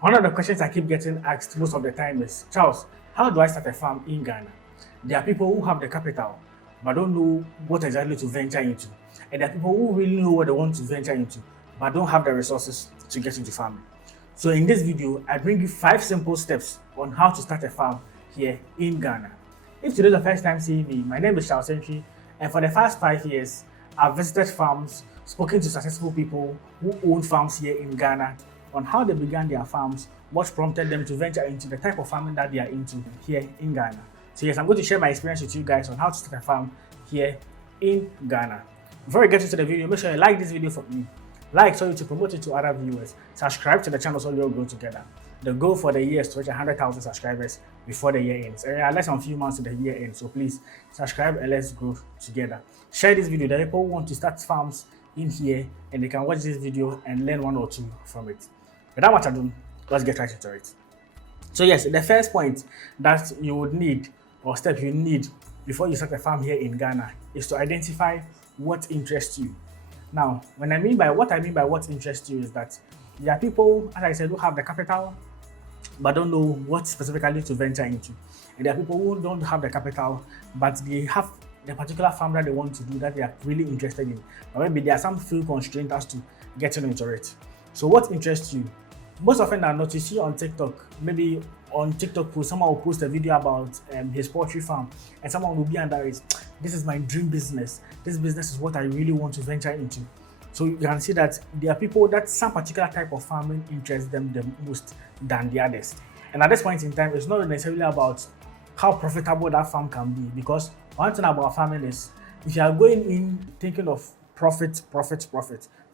One of the questions I keep getting asked most of the time is, Charles, how do I start a farm in Ghana? There are people who have the capital but don't know what exactly to venture into. And there are people who really know what they want to venture into but don't have the resources to get into farming. So in this video, I bring you 5 simple steps on how to start a farm here in Ghana. If today is the first time seeing me, my name is Charles Entry, and for the past 5 years, I've visited farms, spoken to successful people who own farms here in Ghana on how they began their farms, what prompted them to venture into the type of farming that they are into here in Ghana. So yes, I'm going to share my experience with you guys on how to start a farm here in Ghana. Before we get into the video, make sure you like this video for me. Like so you to promote it to other viewers. Subscribe to the channel so we all grow together. The goal for the year is to reach 100,000 subscribers before the year ends. Less than a few months to the year ends, so please subscribe and let's grow together. Share this video. The people who want to start farms in here and they can watch this video and learn one or two from it. Without much ado, let's get right into it. So yes, the first point that you would need or step you need before you start a farm here in Ghana is to identify what interests you. Now, what I mean by what interests you is that there are people, as I said, who have the capital but don't know what specifically to venture into. And there are people who don't have the capital, but they have the particular farm that they want to do that they are really interested in. But maybe there are some few constraints as to getting into it. So what interests you? Most often than not, you see on TikTok, maybe on TikTok post, someone will post a video about his poultry farm, and someone will be under it. This is my dream business. This business is what I really want to venture into. So you can see that there are people that some particular type of farming interests them the most than the others. And at this point in time, it's not necessarily about how profitable that farm can be, because one thing about farming is if you are going in thinking of profit,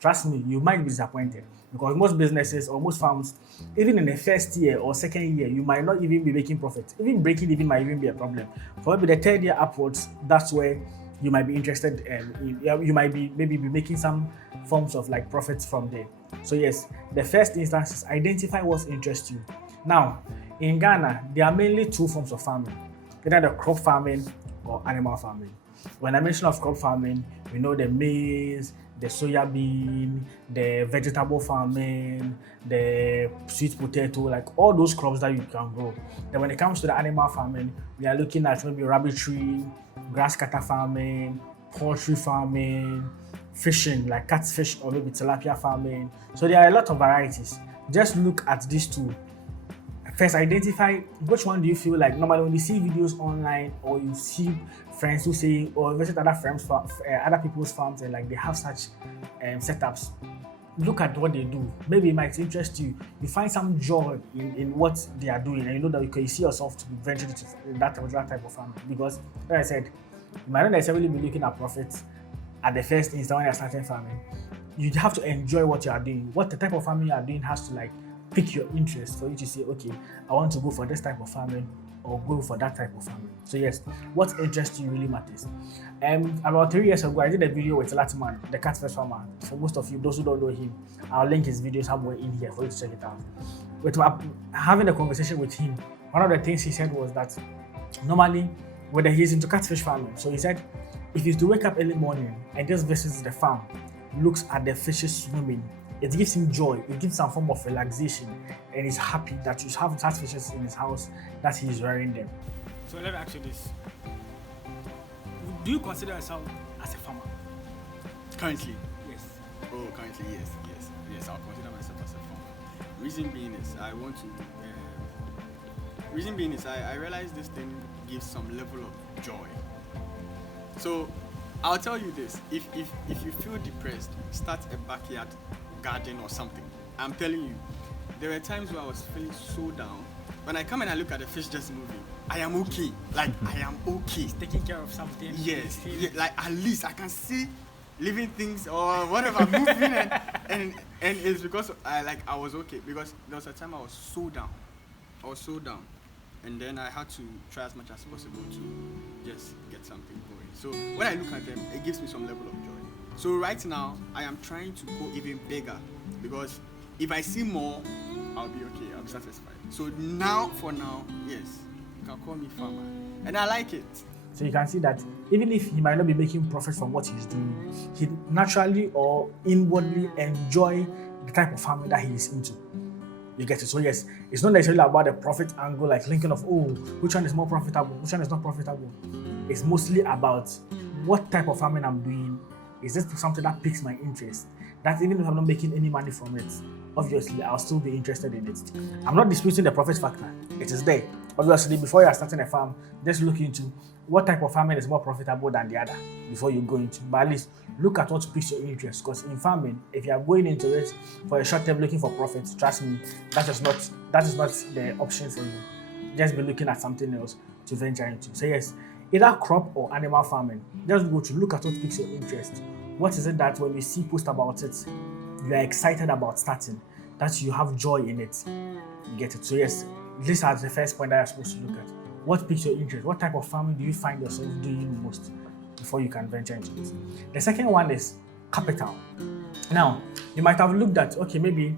trust me, you might be disappointed, because most businesses or most farms, even in the first year or second year, you might not even be making profit. Even breaking even might even be a problem. For maybe the third year upwards, that's where you might be interested you might be maybe be making some forms of like profits from there. So yes, the first instance is identify what interests you. Now, in Ghana, there are mainly 2 forms of farming, either the crop farming or animal farming. When I mention of crop farming, we know the maize, the soya bean, the vegetable farming, the sweet potato, like all those crops that you can grow. Then when it comes to the animal farming, we are looking at maybe rabbitry, grass cutter farming, poultry farming, fishing like catfish or maybe tilapia farming. So there are a lot of varieties. Just look at these 2. First, identify which one do you feel like normally when you see videos online or you see friends who say or visit other friends, other people's farms and like they have such setups. Look at what they do. Maybe it might interest you. You find some joy in what they are doing, and you know that you can see yourself to be venturing into that particular type of farming. Because, like I said, you might not necessarily be looking at profits at the first instant when you're starting farming. You have to enjoy what you are doing. What the type of farming you are doing has to like pick your interest for you to say, okay, I want to go for this type of farming or go for that type of farming. So yes, what interests you really matters. About 3 years ago, I did a video with Latiman, the catfish farmer. For most of you, those who don't know him, I'll link his video somewhere in here for you to check it out. With having a conversation with him, one of the things he said was that normally, whether he's into catfish farming, so he said, if he's to wake up early morning and just visits the farm, looks at the fishes swimming, it gives him joy, it gives some form of relaxation, and he's happy that you have such fishes in his house that he's rearing them. So let me ask you this. Do you consider yourself as a farmer? Currently? Yes. Oh, currently, yes. I'll consider myself as a farmer. Reason being is I realize this thing gives some level of joy. So I'll tell you this: if you feel depressed, start a backyard garden or something. I'm telling you, there were times where I was feeling so down. When I come and I look at the fish just moving, I am okay. Like I am okay. It's taking care of something. Yes. Yeah, like at least I can see living things or whatever moving and it's because I was okay, because there was a time I was so down. And then I had to try as much as possible to just get something going. So when I look at them, it gives me some level of joy. So right now, I am trying to go even bigger, because if I see more, I'll be okay, I'll be satisfied. So for now, yes, you can call me farmer. And I like it. So you can see that even if he might not be making profit from what he's doing, he naturally or inwardly enjoy the type of farming that he is into. You get it? So yes, it's not necessarily about the profit angle, like linking of, oh, which one is more profitable, which one is not profitable. It's mostly about what type of farming I'm doing. Is this something that piques my interest? That even if I'm not making any money from it, obviously I'll still be interested in it. I'm not disputing the profit factor. It is there. Obviously, before you are starting a farm, just look into what type of farming is more profitable than the other before you go into. But at least look at what piques your interest. Because in farming, if you are going into it for a short term looking for profit, trust me, that is not the option for you. Just be looking at something else to venture into. So yes, either crop or animal farming. Just go to look at what piques your interest. What is it that when you see post about it, you are excited about starting, that you have joy in it? You get it? So yes, these are the first point that you're supposed to look at. What piques your interest? What type of farming do you find yourself doing most before you can venture into it? The second one is capital. Now, you might have looked at, okay, maybe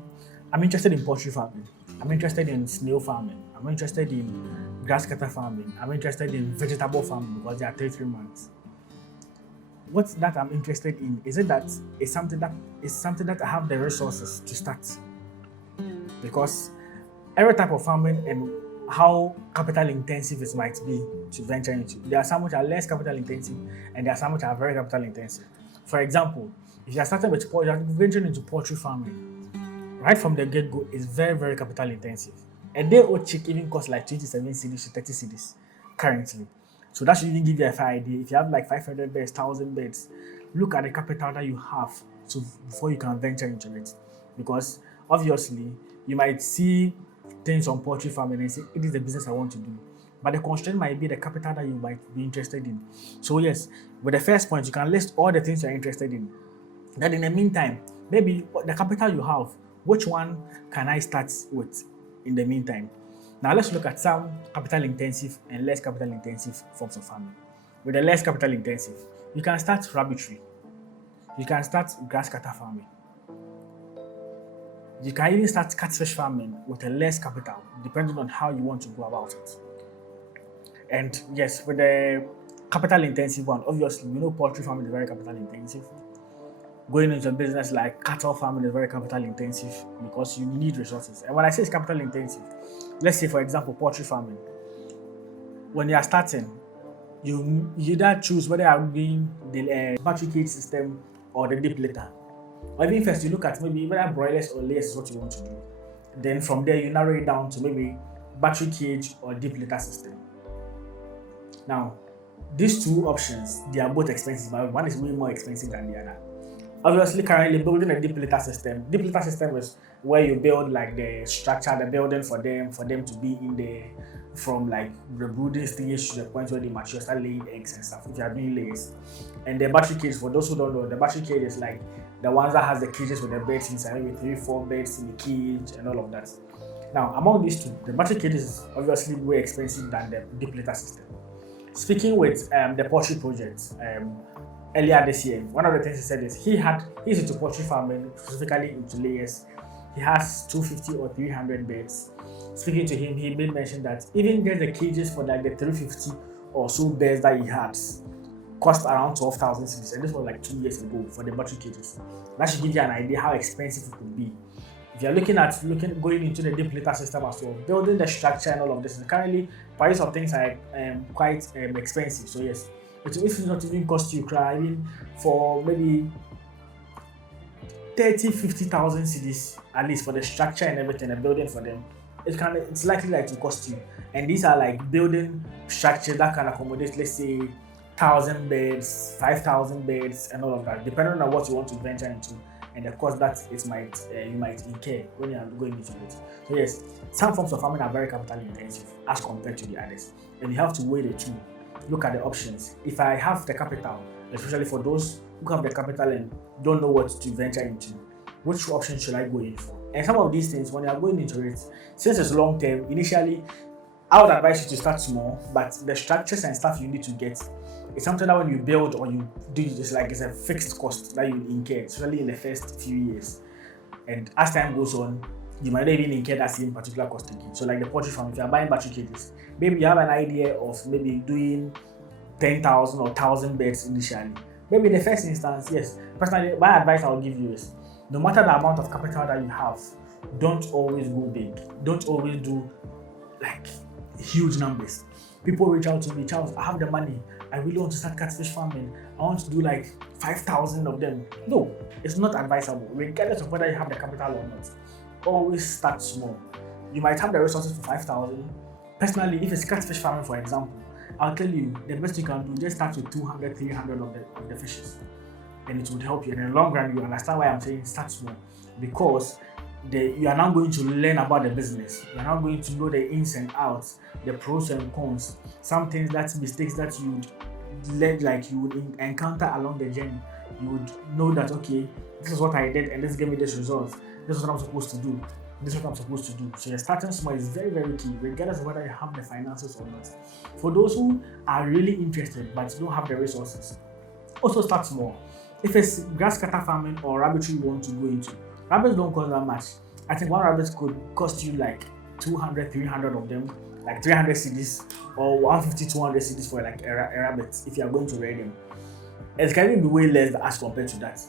I'm interested in poultry farming. I'm interested in snail farming. I'm interested in grass cutter farming. I'm interested in vegetable farming because they are 3 months. What's that I'm interested in? Is it that it's something that I have the resources to start? Because every type of farming and how capital intensive it might be to venture into. There are some which are less capital intensive and there are some which are very capital intensive. For example, if you are starting with you are venturing into poultry farming, right from the get-go, it's very, very capital intensive. A day-old chick even costs like 27 cedis to 30 cedis currently. So that should even give you a fair idea. If you have like 500 beds, 1,000 beds, look at the capital that you have before you can venture into it. Because obviously, you might see things on poultry farming and say, it is the business I want to do. But the constraint might be the capital that you might be interested in. So yes, with the first point, you can list all the things you're interested in. Then in the meantime, maybe the capital you have, which one can I start with in the meantime? Now let's look at some capital intensive and less capital intensive forms of farming. With the less capital intensive, you can start rabbitry. You can start grass cutter farming. You can even start catfish farming with a less capital, depending on how you want to go about it. And yes, with the capital intensive one, obviously, poultry farming is very capital intensive. Going into a business like cattle farming is very capital intensive because you need resources. And when I say it's capital intensive, let's say, for example, poultry farming. When you are starting, you either choose whether you are doing the battery cage system or the deep litter. Or even first, you look at maybe whether broilers or layers is what you want to do. Then from there, you narrow it down to maybe battery cage or deep litter system. Now, these two options, they are both expensive, but one is way more expensive than the other. Obviously, currently building a deep litter system. Deep litter system is where you build like the structure, the building for them to be in there from like the brooding stage to the point where they mature, start laying eggs and stuff, if you are doing layers. And the battery cage, for those who don't know, the battery cage is like the ones that has the cages with the beds inside, maybe 3-4 beds in the cage and all of that. Now, among these two, the battery cage is obviously way expensive than the deep litter system. Speaking with the poultry project, earlier this year, one of the things he said is he's into poultry farming, specifically into layers. He has 250 or 300 beds. Speaking to him, he made mention that even just the cages for like the 350 or so beds that he has cost around 12,000 cedis, and this was like 2 years ago for the battery cages. That should give you an idea how expensive it could be. If you're looking at going into the deep litter system as well, building the structure and all of this, currently price of things are quite expensive. So yes, it will not even cost you even for maybe 30,000-50,000 cedis at least for the structure and everything, and building for them. It's likely like to cost you. And these are like building structures that can accommodate, let's say, 1,000 beds, 5,000 beds, and all of that, depending on what you want to venture into and the cost that you might incur when you are going into it. So yes, some forms of farming are very capital intensive as compared to the others, and you have to weigh the two. Look at the options. If I have the capital, especially for those who have the capital and don't know what to venture into, which option should I go in for? And some of these things, when you are going into it, since it's long term, initially, I would advise you to start small, but the structures and stuff you need to get, it's something that when you build or you do, it's a fixed cost that you incur, especially in the first few years. And as time goes on, you might not even incur that same particular cost again. So like the poultry farm, if you are buying battery cages, maybe you have an idea of maybe doing 10,000 or 1,000 beds initially. Maybe in the first instance, yes. Personally, my advice I will give you is, no matter the amount of capital that you have, don't always go big. Don't always do like huge numbers. People reach out to me, Charles, I have the money. I really want to start catfish farming. I want to do like 5,000 of them. No, it's not advisable, regardless of whether you have the capital or not. Always start small. You might have the resources for 5,000. Personally, if it's catfish farming, for example, I'll tell you the best you can do, just start with 200, 300 of the fishes. And it would help you. And in the long run, you understand why I'm saying start small. Because you are now going to learn about the business. You are now going to know the ins and outs, the pros and cons, some things that mistakes that you learn, like you would encounter along the journey. You would know that, okay, this is what I did and this gave me this result. This is what I'm supposed to do. This is what I'm supposed to do. So your starting small is very, very key, regardless of whether you have the finances or not. For those who are really interested but don't have the resources, also start small. If it's grass cutter farming or rabbitry you want to go into, rabbits don't cost that much. I think one rabbit could cost you like 200, 300 of them, like 300 cedis or 150, 200 cedis for like a rabbit if you are going to rear them. It can even be way less as compared to that.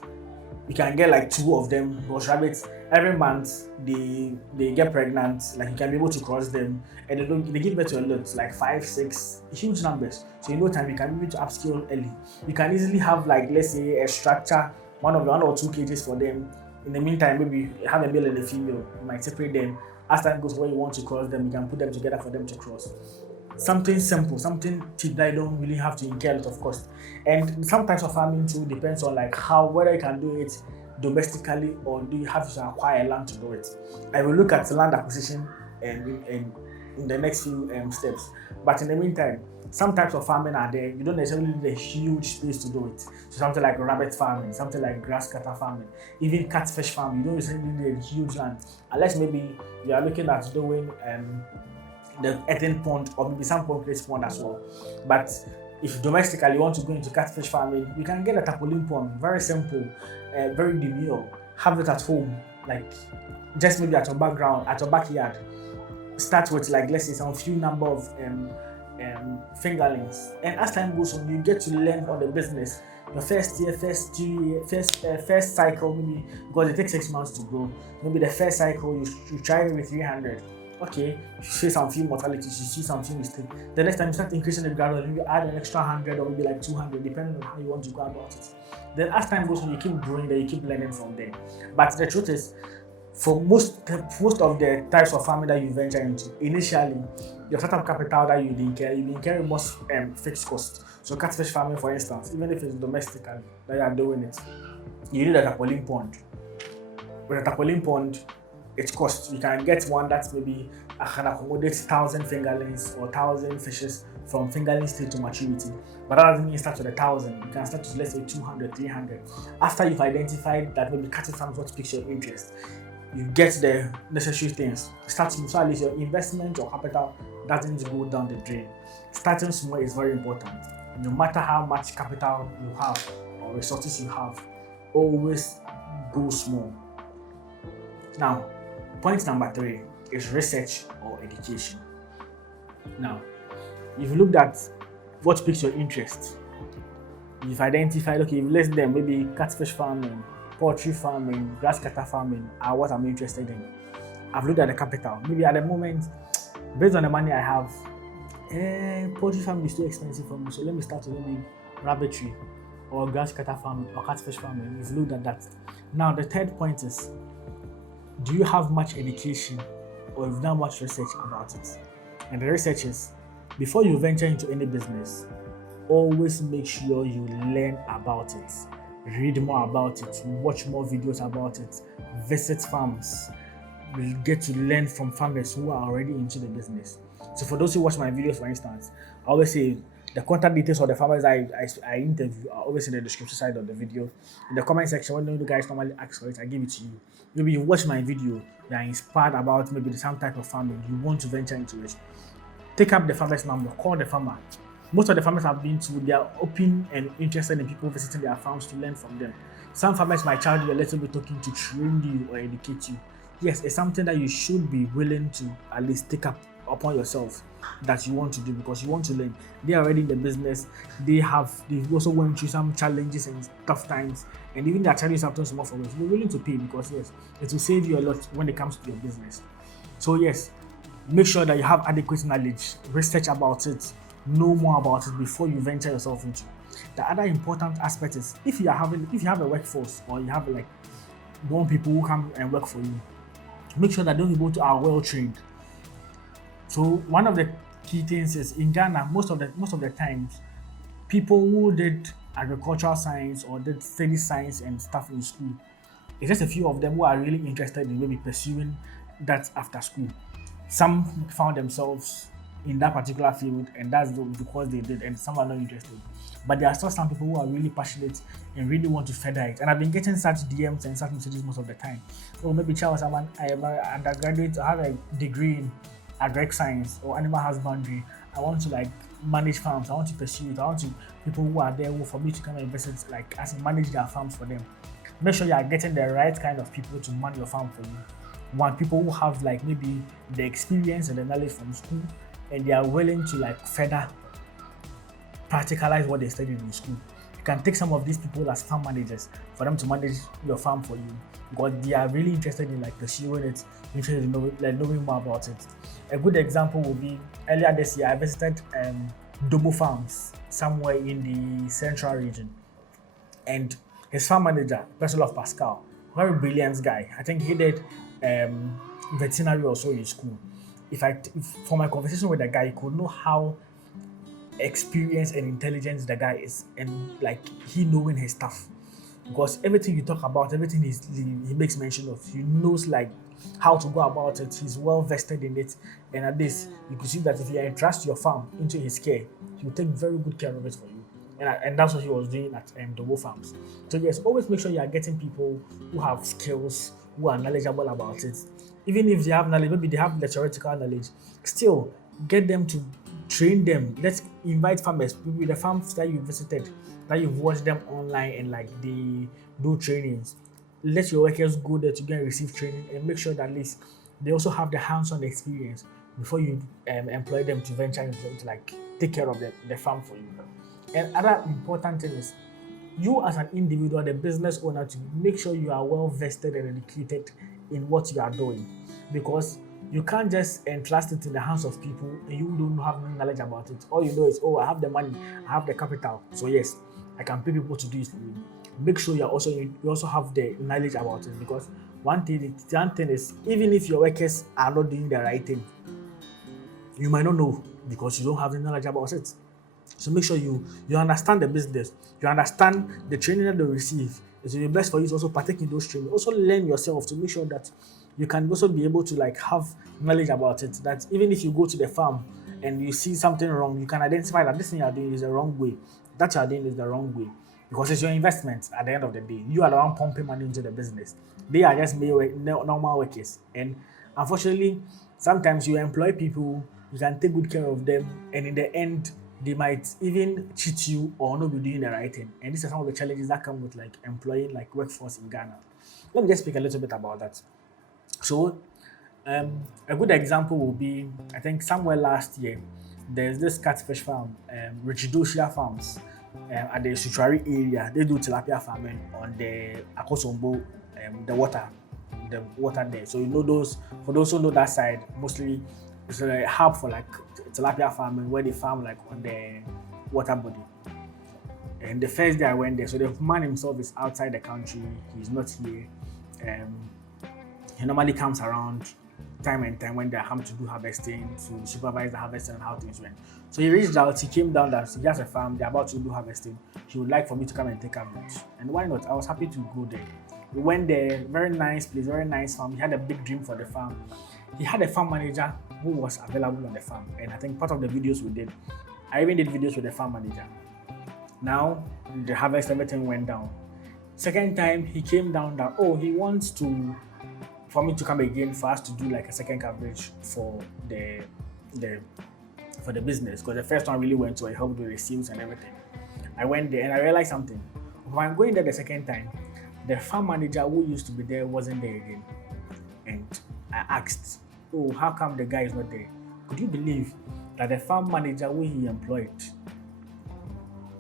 You can get like 2 of them, because rabbits every month they get pregnant, like you can be able to cross them, and they give birth to a lot, like 5, 6 huge numbers. So in no time you can be able to upscale early. You can easily have like, let's say, a structure, one or 2 cages for them. In the meantime, maybe you have a male and a female. You might separate them. As time goes, where you want to cross them, you can put them together for them to cross. Something simple, something cheap that you don't really have to incur a lot of cost. And some types of farming too depends on like whether you can do it domestically or do you have to acquire land to do it. I will look at land acquisition and in the next few steps. But in the meantime, some types of farming are there. You don't necessarily need a huge space to do it. So something like rabbit farming, something like grass cutter farming, even catfish farming, you don't necessarily need a huge land. Unless maybe you are looking at doing the earthen pond or maybe some concrete pond as well. But if domestically you want to go into catfish farming, you can get a tarpaulin pond, very simple, very demure. Have it at home, like just maybe at your backyard. Start with like, let's say, some few number of fingerlings, and as time goes on, you get to learn on the business. Your first year, first cycle, maybe because it takes 6 months to grow. Maybe the first cycle you try it with 300. Okay, you see some few mortalities, you see some few mistakes. The next time you start increasing it gradually, maybe add an extra 100 or maybe like 200, depending on how you want to go about it. Then as time goes on, you keep growing there, you keep learning from there. But the truth is, for most of the types of farming that you venture into, initially, your startup capital that you'll be incurring most fixed costs. So catfish farming, for instance, even if it's domestically that you are doing it, you need a tarpaulin pond. With a tarpaulin pond, it costs. You can get one that maybe can accommodate 1,000 fingerlings or 1,000 fishes from fingerling stage to maturity. But that doesn't mean you start with 1,000. You can start with, let's say, 200, 300. After you've identified that maybe cattle farm is what piques your interest, you get the necessary things. Start small, so at least your investment or capital doesn't go down the drain. Starting small is very important. No matter how much capital you have or resources you have, always go small. Now, point number 3 is research or education. Now, if you looked at what piques your interest, you've identified, okay, you've listed them, maybe catfish farming, poultry farming, grass cutter farming are what I'm interested in. I've looked at the capital. Maybe at the moment, based on the money I have, poultry farming is too expensive for me, so let me start with maybe rabbitry or grass cutter farming or catfish farming. We've looked at that. Now, the third point is, do you have much education or have done much research about it? And the research is, before you venture into any business, always make sure you learn about it. Read more about it, watch more videos about it, visit farms, get to learn from farmers who are already into the business. So for those who watch my videos, for instance, I always say the contact details of the farmers I interview are always in the description side of the video. In the comment section, when you guys normally ask for it, I give it to you. Maybe you watch my video, you are inspired about maybe some type of farming, you want to venture into it. Take up the farmer's number, call the farmer. Most of the farmers I've been to, they are open and interested in people visiting their farms to learn from them. Some farmers might charge you a little bit talking to train you or educate you. Yes, it's something that you should be willing to at least take up upon yourself that you want to do because you want to learn. They are already in the business. They've also went through some challenges and tough times, and even their challenges have turned small for us. You're willing to pay because yes, it will save you a lot when it comes to your business. So yes, make sure that you have adequate knowledge, research about it, know more about it before you venture yourself into. The other important aspect is if you have a workforce or you have like one people who come and work for you, make sure that those people are well trained. So one of the key things is in Ghana, most of the times, people who did agricultural science or did study science and stuff in school, it's just a few of them who are really interested in maybe pursuing that after school. Some found themselves in that particular field, and that's the course they did, and some are not interested. But there are still some people who are really passionate and really want to further it. And I've been getting such DMs and such messages most of the time. Oh, maybe Charles, I am an undergraduate, I have a degree in agri science or animal husbandry. I want to like manage farms. I want to pursue it. I want to people who are there who for me to come and visit, like as in manage their farms for them. Make sure you are getting the right kind of people to man your farm for you. One, people who have like maybe the experience and the knowledge from school, and they are willing to like further practicalize what they studied in school. You can take some of these people as farm managers for them to manage your farm for you because they are really interested in like pursuing it, interested in knowing more about it. A good example will be earlier this year I visited Dobo Farms somewhere in the central region, and his farm manager, person of Pascal, very brilliant guy. I think he did veterinary also in school. If from my conversation with the guy, you could know how experienced and intelligent the guy is, and like he knowing his stuff. Because everything you talk about, everything he makes mention of, he knows like how to go about it. He's well vested in it, and at this you could see that if you entrust your farm into his care, he will take very good care of it for you. And that's what he was doing at the Wolf Farms. So yes, always make sure you are getting people who have skills, who are knowledgeable about it. Even if they have knowledge, maybe they have the theoretical knowledge, still get them to train them. Let's invite farmers, maybe the farms that you visited, that you've watched them online and like they do trainings. Let your workers go there to get and receive training and make sure that at least they also have the hands-on experience before you employ them to venture into like take care of the farm for you. And other important thing is you as an individual, the business owner, to make sure you are well vested and educated in what you are doing, because you can't just entrust it in the hands of people and you don't have no knowledge about it. All you know is, oh, I have the money, I have the capital, so yes, I can pay people to do it for me. Make sure you also have the knowledge about it, because one thing is, even if your workers are not doing the right thing, you might not know because you don't have the knowledge about it. So make sure you understand the business, you understand the training that they receive. It will be best for you to also partake in those training. Also learn yourself to make sure that you can also be able to like have knowledge about it. That even if you go to the farm and you see something wrong, you can identify that this thing you are doing is the wrong way. That you are doing is the wrong way. Because it's your investment at the end of the day. You are the one pumping money into the business. They are just normal workers. And unfortunately, sometimes you employ people, you can take good care of them, and in the end, they might even cheat you or not be doing the right thing. And these are some of the challenges that come with like employing like workforce in Ghana. Let me just speak a little bit about that. So a good example will be, I think somewhere last year, there's this catfish farm, Richidosia Farms, at the Sutuari area. They do tilapia farming on the Akosombo, the water there. So you know for those who know that side, mostly it's a hub for like tilapia farming where they farm like on the water body. And the first day I went there, so the man himself is outside the country, he's not here. He normally comes around time and time when they come to do harvesting, to supervise the harvesting and how things went. So he reached out, he came down that he has a farm, they're about to do harvesting. He would like for me to come and take average. And why not? I was happy to go there. We went there, very nice place, very nice farm. He had a big dream for the farm. He had a farm manager who was available on the farm. And I think part of the videos we did, I even did videos with the farm manager. Now, the harvest, everything went down. Second time, he came down that, he wants for me to come again for us to do like a second coverage for the business, because the first one really went, so I helped with the sales and everything. I went there and I realized something. When I'm going there the second time, the farm manager who used to be there wasn't there again. And I asked, how come the guy is not there? Could you believe that the farm manager who he employed,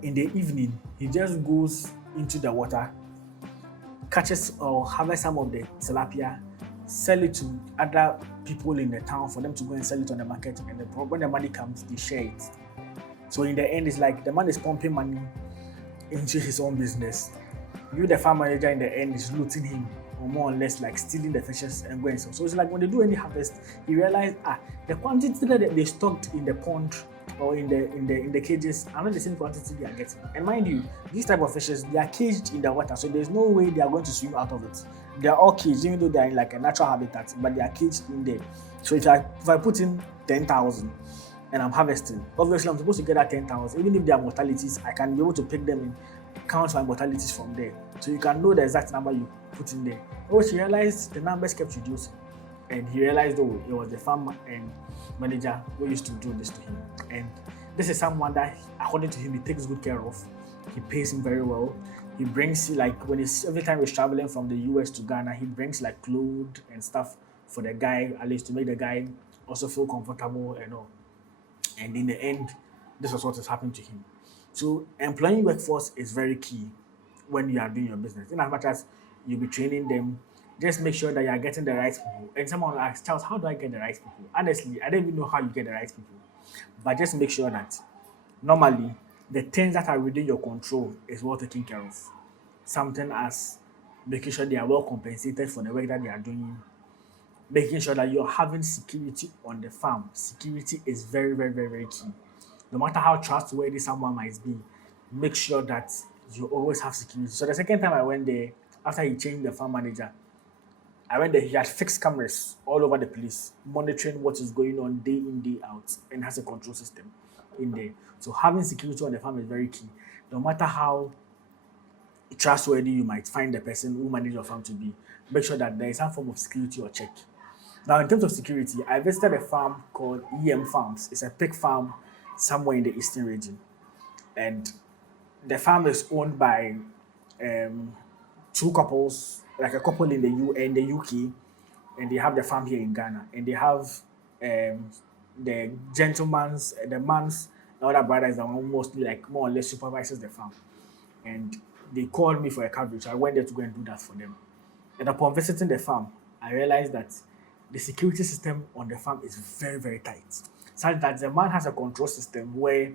in the evening, he just goes into the water, catches or harvest some of the tilapia, sell it to other people in the town for them to go and sell it on the market, and when the money comes, they share it. So in the end, it's like the man is pumping money into his own business. You, the farm manager, in the end is looting him, or more or less like stealing the fishes and going so. So it's like when they do any harvest, you realize the quantity that they stocked in the pond or in the cages are not the same quantity they are getting. And mind you, these type of fishes, they are caged in the water, so there's no way they are going to swim out of it. They are all caged, even though they are in like a natural habitat, but they are caged in there. So if I put in 10,000 and I'm harvesting, obviously I'm supposed to get that 10,000. Even if there are mortalities, I can be able to pick them in, count my mortalities from there. So you can know the exact number you put in there. Oh, she realized the numbers kept reducing. And he realized, oh, it was the farm and manager who used to do this to him. And this is someone that, according to him, he takes good care of. He pays him very well. He brings, like, every time he's traveling from the US to Ghana, he brings like clothes and stuff for the guy, at least to make the guy also feel comfortable and all. And in the end, this was what has happened to him. So employing workforce is very key when you are doing your business. In as much as you'll be training them, just make sure that you are getting the right people. And someone will ask, Charles, how do I get the right people? Honestly, I don't even know how you get the right people. But just make sure that normally the things that are within your control is well taken care of. Something as making sure they are well compensated for the work that they are doing, making sure that you're having security on the farm. Security is very, very, very, very key. No matter how trustworthy someone might be, make sure that you always have security. So the second time I went there, after he changed the farm manager, I went there, he had fixed cameras all over the place, monitoring what is going on day in, day out, and has a control system in there. So having security on the farm is very key. No matter how trustworthy you might find the person who manages your farm to be, make sure that there is some form of security or check. Now, in terms of security, I visited a farm called Farms. It's a pig farm somewhere in the eastern region. And the farm is owned by um, two couples, like a couple in the UK, and they have the farm here in Ghana. And they have um, the man's other brother is the one who mostly like more or less supervises the farm. And they called me for a coverage. I went there to go and do that for them. And upon visiting the farm, I realized that the security system on the farm is very, very tight. Such that the man has a control system where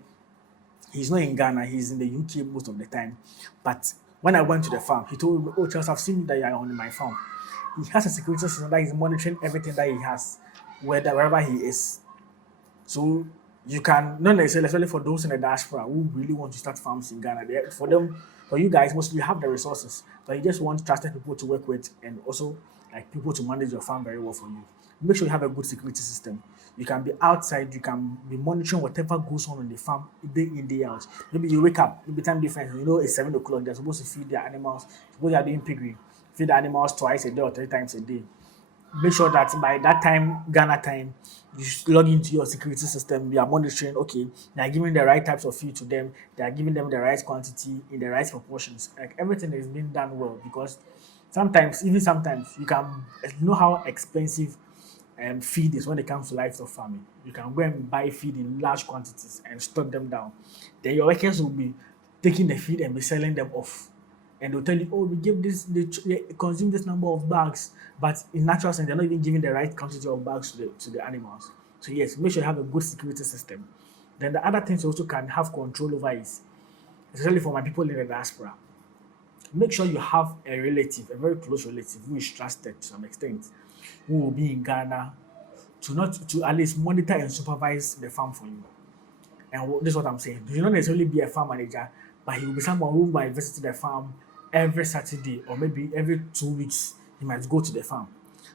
he's not in Ghana, he's in the UK most of the time. But when I went to the farm, he told me, oh, Charles, I've seen that you are on my farm. He has a security system that is monitoring everything that he has, wherever he is. So you can not necessarily, especially for those in the diaspora who really want to start farms in Ghana. For them, for you guys, mostly you have the resources, but you just want trusted people to work with and also like people to manage your farm very well for you. Make sure you have a good security system. You can be outside, you can be monitoring whatever goes on the farm day in, day out. Maybe you wake up, maybe time difference, you know it's 7 o'clock, they're supposed to feed their animals, suppose they are doing piggery, feed the animals twice a day or 3 times a day. Make sure that by that time, Ghana time, you log into your security system. You are monitoring, okay, they are giving the right types of feed to them, they are giving them the right quantity in the right proportions. Like everything is being done well because sometimes, you can, you know how expensive feed is when it comes to livestock farming. You can go and buy feed in large quantities and stock them down. Then your workers will be taking the feed and be selling them off. And they'll tell you, oh, we give this, they consume this number of bags, but in natural sense, they're not even giving the right quantity of bags to the animals. So yes, make sure you have a good security system. Then the other things you also can have control over is, especially for my people in the diaspora, make sure you have a relative, a very close relative who is trusted to some extent, who will be in Ghana to not to at least monitor and supervise the farm for you. And this is what I'm saying. Do not necessarily be a farm manager, but he will be someone who might visit the farm every Saturday or maybe every 2 weeks. He might go to the farm.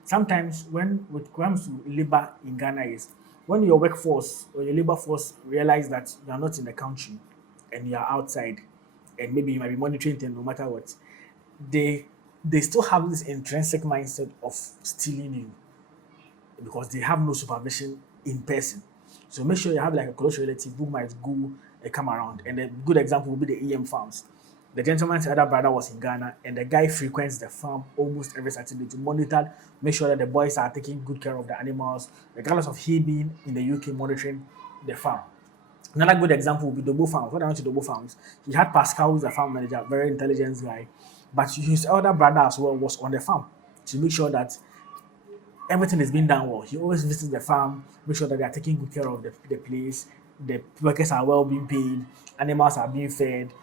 Sometimes, when it comes to labor in Ghana, is when your workforce or your labor force realize that you are not in the country and you are outside, and maybe you might be monitoring them no matter what, they they still have this intrinsic mindset of stealing you because they have no supervision in person. So make sure you have like a close relative who might go and come around. And a good example would be the EM farms. The gentleman's elder brother was in Ghana, and the guy frequents the farm almost every Saturday to monitor, make sure that the boys are taking good care of the animals, regardless of he being in the UK monitoring the farm. Another good example would be Dobo Farms. When I went to Dobo Farms, he had Pascal, who's a farm manager, very intelligent guy. But his elder brother as well was on the farm to make sure that everything is being done well. He always visits the farm, make sure that they are taking good care of the place, the workers are well being paid, animals are being fed,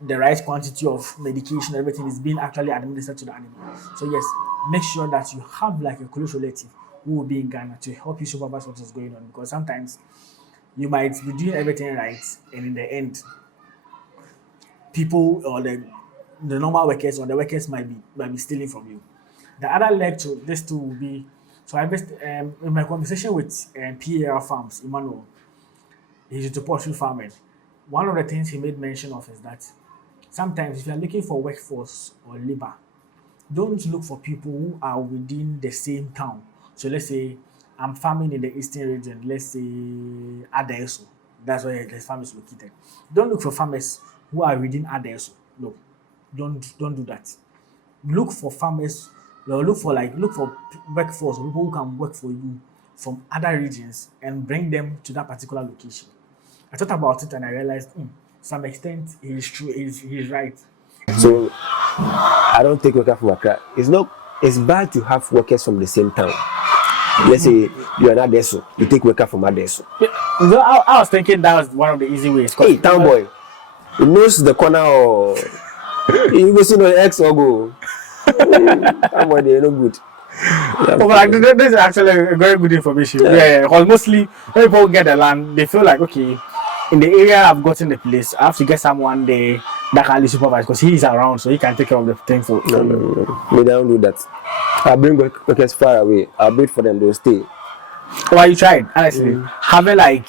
the right quantity of medication, everything is being actually administered to the animal. So yes, make sure that you have like a close relative who will be in Ghana to help you supervise what is going on, because sometimes you might be doing everything right, and in the end, people or the normal workers or the workers might be stealing from you. The other leg to this too will be, so I based in my conversation with PAL Farms, Emmanuel, he's into poultry farming. One of the things he made mention of is that sometimes if you're looking for workforce or labor, don't look for people who are within the same town. So let's say I'm farming in the eastern region, let's say Adeso. That's where the farm is located. Don't look for farmers who are within Adeso. No, don't do that. Look for farmers, or look for workforce or people who can work for you from other regions and bring them to that particular location. I thought about it and I realized, to some extent, he is true. He is right. So I don't take worker from Accra. It's not. It's bad to have workers from the same town. Let's say you are not Adeso, you take worker from Adeso. So I was thinking that was one of the easy ways. Hey, town boy, he knows the corner or he goes in on X or go. Town boy, they're no good. But like, this is actually a very good information. Yeah, because mostly when people get the land, they feel like, okay, in the area I've gotten the place, I have to get someone there that can supervise because he is around, so he can take care of the thing for No. Me, don't do that. I bring workers far away. I'll wait for them, they'll stay. Well, you tried, honestly. Having like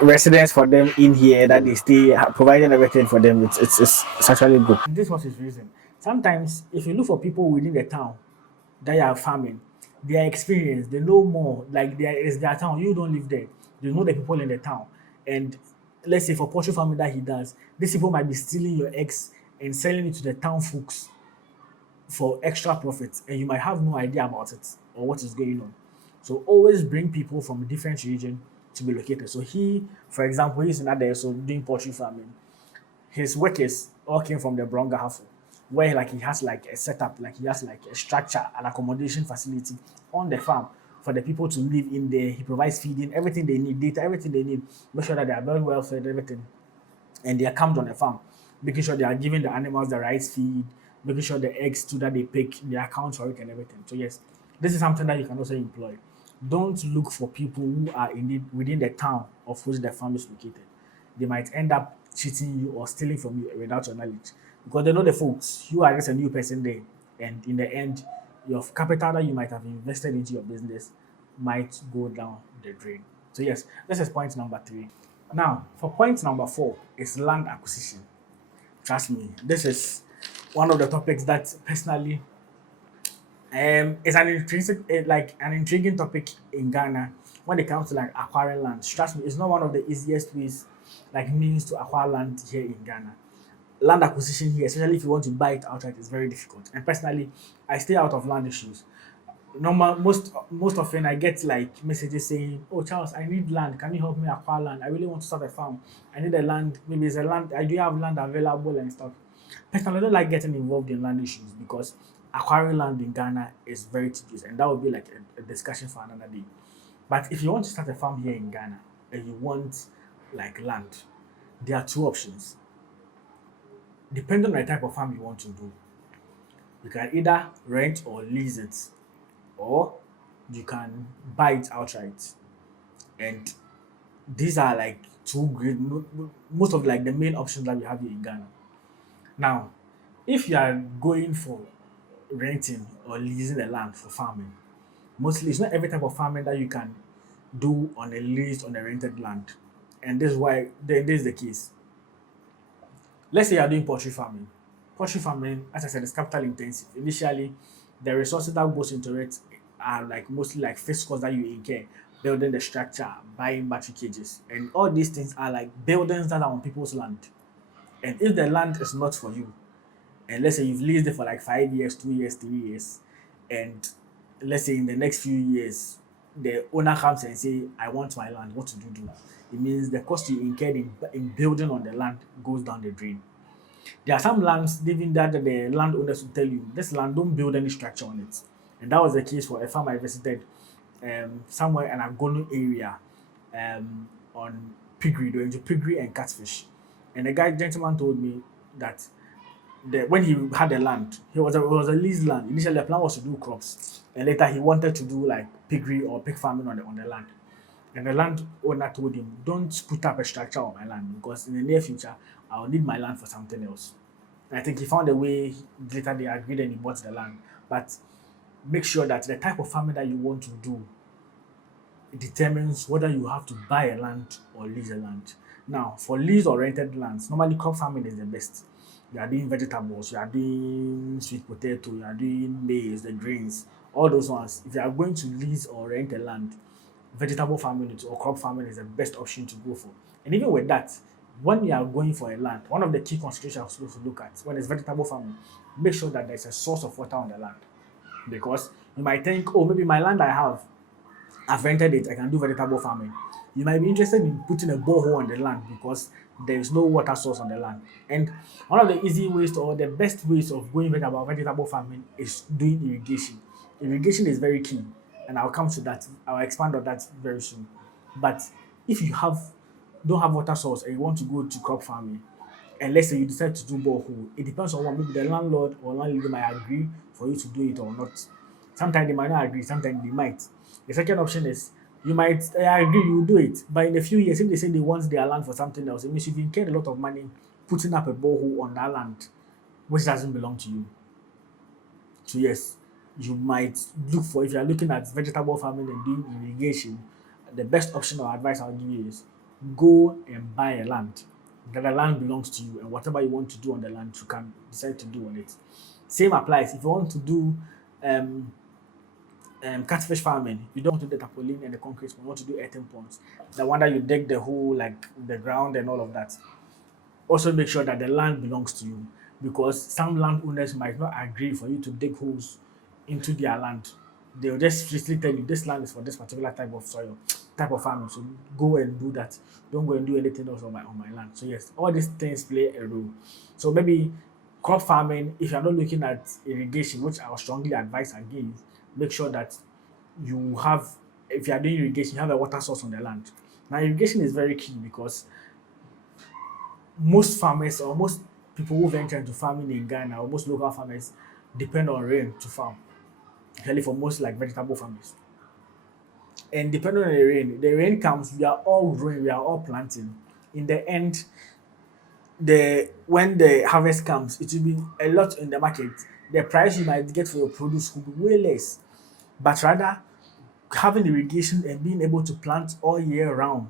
residents for them in here that they stay, providing everything for them, it's actually good. This was his reason. Sometimes, if you look for people within the town that you are farming, they are experienced, they know more. Like there is their town, you don't live there. You know the people in the town. And let's say for poultry farming that he does, these people might be stealing your eggs and selling it to the town folks for extra profits, and you might have no idea about it or what is going on. So always bring people from a different region to be located. So he, for example, he's in Ade, so doing poultry farming. His workers all came from the Bronga Hafo, where like he has like a setup, like he has like a structure, an accommodation facility on the farm for the people to live in there. He provides feeding, everything they need, data, everything they need, make sure that they are very well fed, everything. And they are camped on the farm, making sure they are giving the animals the right feed, making sure the eggs too that they pick, they account for it and everything. So yes, this is something that you can also employ. Don't look for people who are within the town of which the farm is located. They might end up cheating you or stealing from you without your knowledge, because they know the folks. You are just a new person there, and in the end, your capital that you might have invested into your business might go down the drain. So yes, this is point number 3. Now, for point number 4 is land acquisition. Trust me, this is one of the topics that personally it's an intrinsic like an intriguing topic in Ghana when it comes to like acquiring land. Trust me, it's not one of the easiest ways, like means to acquire land here in Ghana. Land acquisition here, especially if you want to buy it outright, is very difficult. And personally, I stay out of land issues. Most often I get like messages saying, "Oh Charles, I need land. Can you help me acquire land? I really want to start a farm. I need a land. Maybe it's a land. I do have land available and stuff." Personally, I don't like getting involved in land issues because acquiring land in Ghana is very tedious, and that would be like a discussion for another day. But if you want to start a farm here in Ghana and you want like land, there are 2 options. Depending on the type of farm you want to do, you can either rent or lease it, or you can buy it outright. And these are like 2 great, most of like the main options that we have here in Ghana. Now, if you are going for renting or leasing the land for farming, mostly it's not every type of farming that you can do on a leased on a rented land. And this is why this is the case. Let's say you are doing poultry farming. Poultry farming, as I said, is capital intensive. Initially, the resources that goes into it are like mostly like fixed costs that you incur, building the structure, buying battery cages, and all these things are like buildings that are on people's land. And if the land is not for you, and let's say you've leased it for like 5 years, 2 years, 3 years, and let's say in the next few years, the owner comes and say, "I want my land. What do you do?" It means the cost you incurred in building on the land goes down the drain. There are some lands, even that the landowners will tell you, this land, don't build any structure on it. And that was the case for a farm I visited somewhere in Agonu area on piggery, doing piggery and catfish. And the gentleman told me that when he had the land, it was a leased land. Initially, the plan was to do crops, and later he wanted to do like piggery or pig farming on the land. And the landowner told him, "Don't put up a structure on my land because in the near future, I'll need my land for something else." And I think he found a way. Later, they agreed and he bought the land. But make sure that the type of farming that you want to do determines whether you have to buy a land or lease a land. Now, for lease or rented lands, normally crop farming is the best. You are doing vegetables, you are doing sweet potato, you are doing maize, the grains, all those ones. If you are going to lease or rent a land, vegetable farming or crop farming is the best option to go for. And even with that, when you are going for a land, one of the key considerations you're supposed to look at when it's vegetable farming, make sure that there's a source of water on the land. Because you might think, oh, maybe my land I've rented it, I can do vegetable farming. You might be interested in putting a borehole on the land because there is no water source on the land. And one of the easy ways or the best ways of going about vegetable farming is doing irrigation. Irrigation is very key, and I'll come to that. I'll expand on that very soon. But if you don't have water source and you want to go to crop farming, and let's say you decide to do borehole, it depends on what maybe the landlord or landlady might agree for you to do it or not. Sometimes they might not agree, sometimes they might. The second option is you might agree, you do it, but in a few years, if they say they want their land for something else, it means you've incurred a lot of money putting up a borehole on that land, which doesn't belong to you. So yes, you might look for if you are looking at vegetable farming and doing irrigation, the best option or advice I'll give you is go and buy a land. That the land belongs to you and whatever you want to do on the land you can decide to do on it. Same applies if you want to do um, catfish farming, you don't want to do the tarpaulin and the concrete, you want to do earthen ponds. The one that you dig the hole like the ground and all of that. Also make sure that the land belongs to you because some landowners might not agree for you to dig holes into their land. They'll just strictly tell you this land is for this particular type of soil, type of farming. So go and do that. Don't go and do anything else on my land. So yes, all these things play a role. So maybe crop farming, if you're not looking at irrigation, which I would strongly advise against, make sure that you have if you are doing irrigation, you have a water source on the land. Now irrigation is very key because most farmers or most people who venture into farming in Ghana or most local farmers depend on rain to farm, especially for most like vegetable farmers. And depending on the rain comes, we are all growing, we are all planting. In the end, the when the harvest comes, it will be a lot in the market. The price you might get for your produce will be way less. But rather, having irrigation and being able to plant all year round,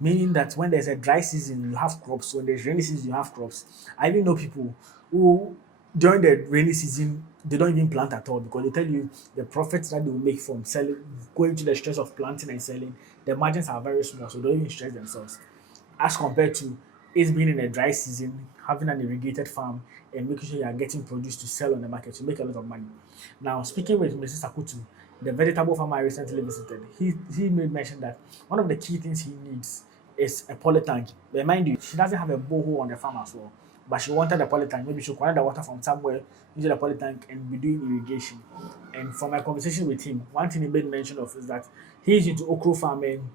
meaning that when there's a dry season, you have crops. When there's rainy season, you have crops. I even know people who, during the rainy season, they don't even plant at all because they tell you the profits that they will make from selling, going to the stress of planting and selling, the margins are very small, so they don't even stress themselves. As compared to it being in a dry season, having an irrigated farm, and making sure you are getting produce to sell on the market, you make a lot of money. Now, speaking with Mrs. Sakutu, the vegetable farmer I recently visited, he made mention that one of the key things he needs is a poly tank. But mind you, she doesn't have a borehole on the farm as well. But she wanted a poly tank. Maybe she connect the water from somewhere, use the poly tank, and be doing irrigation. And from my conversation with him, one thing he made mention of is that he's into okra farming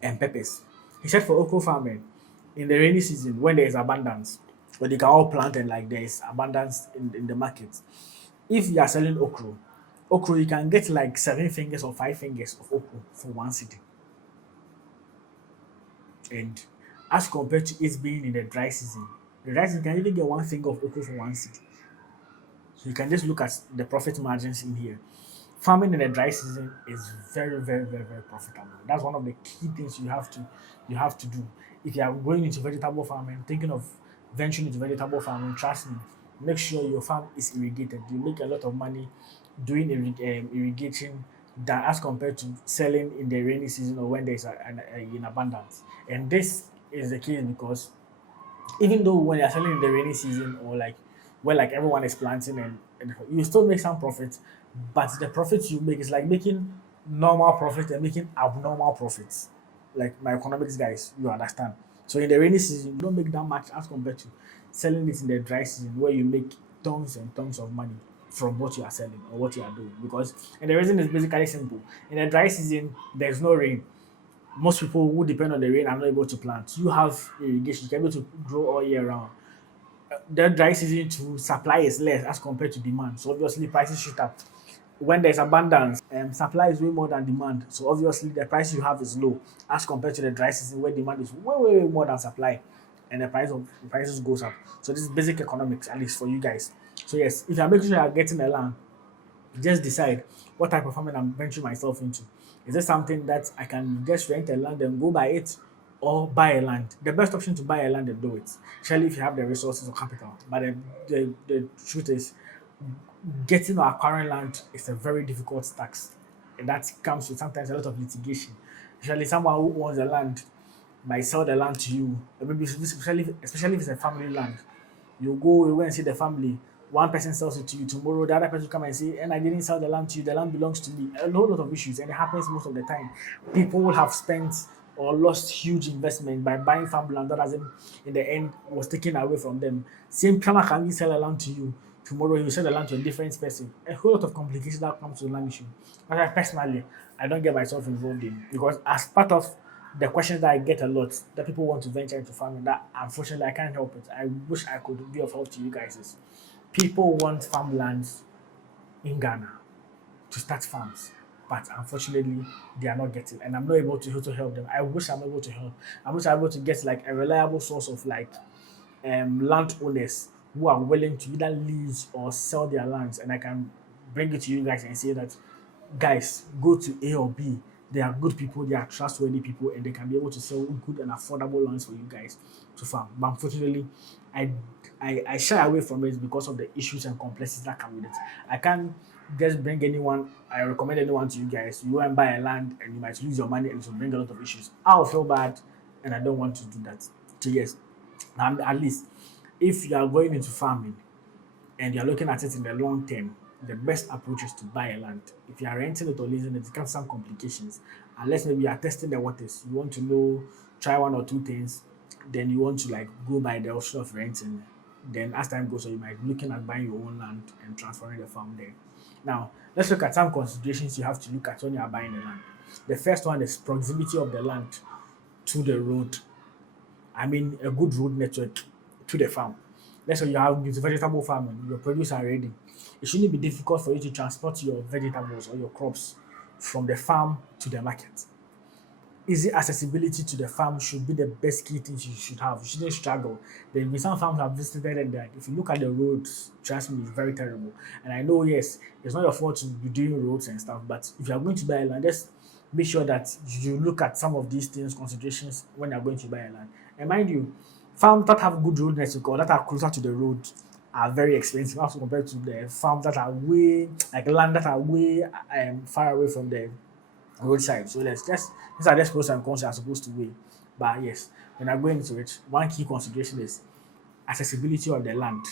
and peppers. He said for okra farming, in the rainy season when there is abundance, when they can all plant and like there is abundance in the market. If you are selling okra you can get like 7 fingers or 5 fingers of okra for one city. And as compared to it being in the dry season you can even get 1 finger of okra for one city. So you can just look at the profit margins in here. Farming in the dry season is very, very, very, very profitable. That's one of the key things you have to do. If you are going into vegetable farming, thinking of venturing into vegetable farming, trust me, make sure your farm is irrigated. You make a lot of money doing irrigation than as compared to selling in the rainy season or when there's in abundance. And this is the case because even though when you're selling in the rainy season or like where like everyone is planting and you still make some profit, but the profit you make is like making normal profit and making abnormal profits. Like my economics guys, you understand. So in the rainy season, you don't make that much as compared to selling it in the dry season where you make tons and tons of money from what you are selling or what you are doing. Because and the reason is basically simple. In the dry season, there's no rain. Most people who depend on the rain are not able to plant. You have irrigation, you can be able to grow all year round. The dry season to supply is less as compared to demand. So obviously prices shoot up. When there's abundance, supply is way more than demand. So obviously the price you have is low as compared to the dry season where demand is way more than supply, and the prices goes up. So this is basic economics, at least for you guys. So yes, if you're making sure you're getting a land, just decide what type of farming I'm venturing myself into. Is it something that I can just rent a land and go buy it, or buy a land? The best option to buy a land and do it, especially if you have the resources or capital. But the truth is, getting or acquiring land is a very difficult task. And that comes with sometimes a lot of litigation. Especially someone who owns the land might sell the land to you, or maybe especially if it's a family land. You go and see the family. One person sells it to you tomorrow. The other person will come and say, "And I didn't sell the land to you. The land belongs to me." A whole lot of issues, and it happens most of the time. People will have spent or lost huge investment by buying farmland that doesn't, in the end, was taken away from them. Same farmer can you sell a land to you tomorrow. You sell the land to a different person. A whole lot of complications that comes to the land issue. But I personally, I don't get myself involved in, because as part of the questions that I get a lot that people want to venture into farming, that unfortunately I can't help it. I wish I could be of help to you guys. Is people want farmlands in Ghana to start farms, but unfortunately they are not getting, and I'm not able to help them. I wish I'm able to help. I wish I'm able to get like a reliable source of like landowners who are willing to either lease or sell their lands, and I can bring it to you guys and say that, guys, go to A or B. They are good people, they are trustworthy people, and they can be able to sell good and affordable lands for you guys to farm. But unfortunately, I I shy away from it because of the issues and complexities that come with it. I can't just bring anyone, I recommend anyone to you guys. You go and buy a land and you might lose your money and it will bring a lot of issues. I'll feel bad and I don't want to do that. So yes, and at least if you are going into farming and you're looking at it in the long term, the best approach is to buy a land. If you are renting it or leasing it, it can have some complications. Unless maybe you are testing the waters, you want to know, try one or two things, then you want to like go by the option of renting. Then as time goes on, you might be looking at buying your own land and transferring the farm there. Now, let's look at some considerations you have to look at when you are buying the land. The first one is proximity of the land to the road. I mean, a good road network to the farm. Let's say you have this vegetable farming, your produce are ready. It shouldn't be difficult for you to transport your vegetables or your crops from the farm to the market. Easy accessibility to the farm should be the best key things you should have. You shouldn't struggle. There will be some farms I've visited and that if you look at the roads, trust me, it's very terrible. And I know, yes, it's not your fault to be doing roads and stuff, but if you are going to buy a land, just make sure that you look at some of these things, considerations when you're going to buy a land. And mind you, farms that have good road network or that are closer to the road are very expensive as compared to the farms that are way, like land that are way far away from the roadside. So let's just these are just pros and cons you are supposed to weigh. But yes, when I go into it, one key consideration is accessibility of the land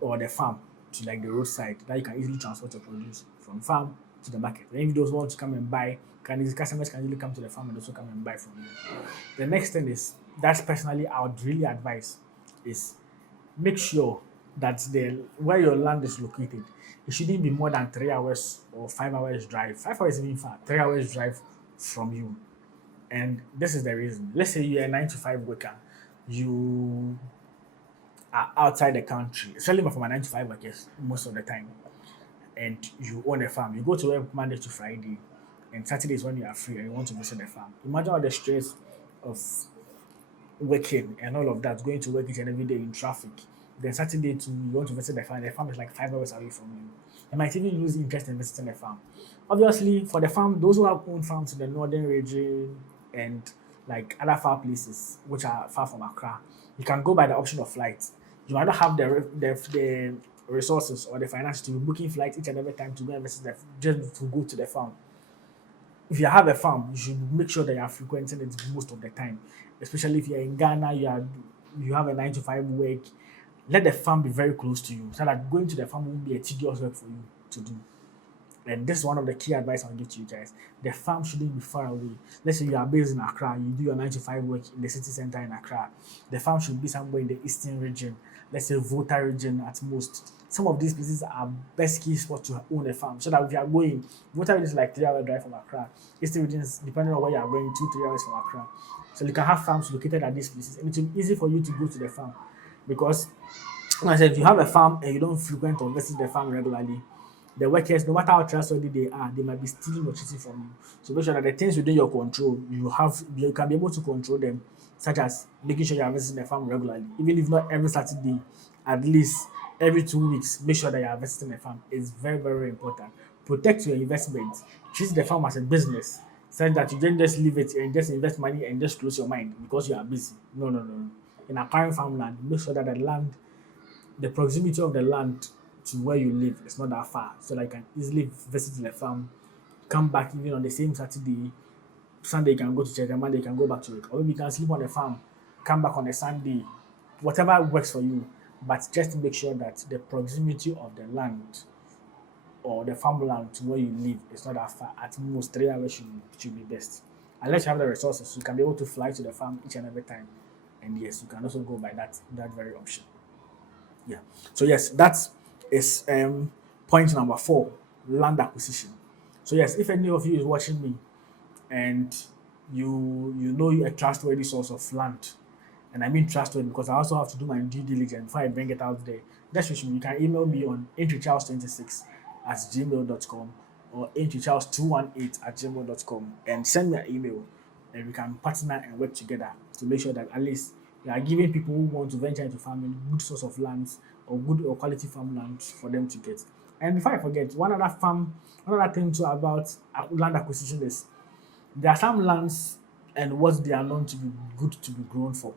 or the farm to like the roadside that you can easily transport your produce from farm to the market. And if those want to come and buy, can these customers can easily come to the farm and also come and buy from you. The next thing is that's personally I would really advise is make sure that the where your land is located, it shouldn't be more than 3 hours or 5 hours drive. 5 hours is even far. 3 hours drive from you. And this is the reason. Let's say you're a 9 to 5 worker, you are outside the country, especially for my 9 to 5 workers most of the time, and you own a farm. You go to work Monday to Friday, and Saturday is when you are free and you want to visit the farm. Imagine all the stress of working and all of that, going to work each and every day in traffic. Then Saturday to you want to visit the farm is like 5 hours away from you. You might even lose interest in visiting the farm. Obviously, for the farm, those who have owned farms in the northern region and like other far places which are far from Accra, you can go by the option of flight. You might not have the resources or the finance to be booking flights each and every time to go and visit just to go to the farm. If you have a farm, you should make sure that you are frequenting it most of the time. Especially if you're in Ghana, you have a 9 to 5 work, let the farm be very close to you so that going to the farm won't be a tedious work for you to do. And this is one of the key advice I'll give to you guys. The farm shouldn't be far away. Let's say you are based in Accra, you do your 9 to 5 work in the city center in Accra. The farm should be somewhere in the eastern region, let's say Volta region at most. Some of these places are best key spots to own a farm. So that if you are going, Volta region is like 3 hour drive from Accra. Eastern region is depending on where you are going, 2-3 hours from Accra. So you can have farms located at these places, and it will be easy for you to go to the farm because, like I said, if you have a farm and you don't frequent or visit the farm regularly, the workers, no matter how trustworthy they are, they might be stealing or cheating from you. So make sure that the things within your control, you can be able to control them, such as making sure you are visiting the farm regularly, even if not every Saturday, at least every 2 weeks. Make sure that you are visiting the farm. It's very, very important. Protect your investment. Treat the farm as a business, such that you don't just leave it and just invest money and just close your mind because you are busy. No, no, no, no. In acquiring farmland, make sure that the proximity of the land to where you live is not that far, so that you can easily visit the farm, come back even on the same Saturday. Sunday you can go to church, and Monday you can go back to work. Or maybe you can sleep on the farm, come back on a Sunday, whatever works for you. But just make sure that the proximity of the land or the farmland to where you live is not that far. At most 3 hours should be best. Unless you have the resources, you can be able to fly to the farm each and every time. And yes, you can also go by that very option. Yeah. So yes, that is point number 4, land acquisition. So yes, if any of you is watching me and you know you're a trustworthy source of land, and I mean trustworthy because I also have to do my due diligence before I bring it out there. That's what you can email me on entrycharles26 at gmail.com or entrycharles218 at gmail.com and send me an email, and we can partner and work together to make sure that at least we are giving people who want to venture into farming good source of lands or good or quality farmland for them to get. And before I forget, one other thing too about land acquisition is there are some lands and what they are known to be good to be grown for.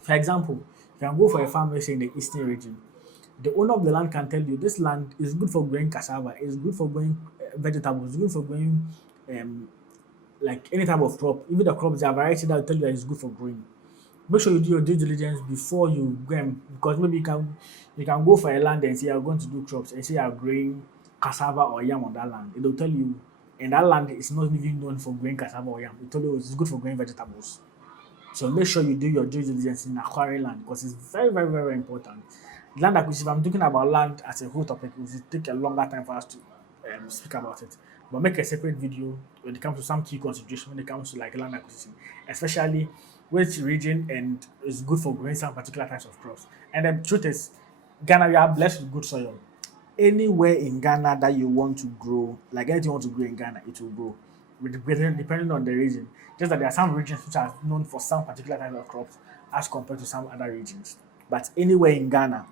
For example, you can go for a farm, let's say in the eastern region. The owner of the land can tell you this land is good for growing cassava, it's good for growing vegetables, it's good for growing um, like any type of crop. Even the crops, there are variety that will tell you that it's good for growing. Make sure you do your due diligence before you go because maybe you can go for a land and say you're going to do crops and say you're growing cassava or yam on that land. It'll tell you and that land is not even known for growing cassava or yam. It tell you it's good for growing vegetables. So make sure you do your due diligence in acquiring land because it's very, very, very important. Land acquisition, if I'm talking about land as a whole topic, it will take a longer time for us to speak about it. But make a separate video when it comes to some key consideration when it comes to like land acquisition, especially which region and is good for growing some particular types of crops. And the truth is, Ghana, we are blessed with good soil. Anywhere in Ghana that you want to grow, like anything you want to grow in Ghana, it will grow. Depending on the region. Just that there are some regions which are known for some particular type of crops as compared to some other regions. But anywhere in Ghana,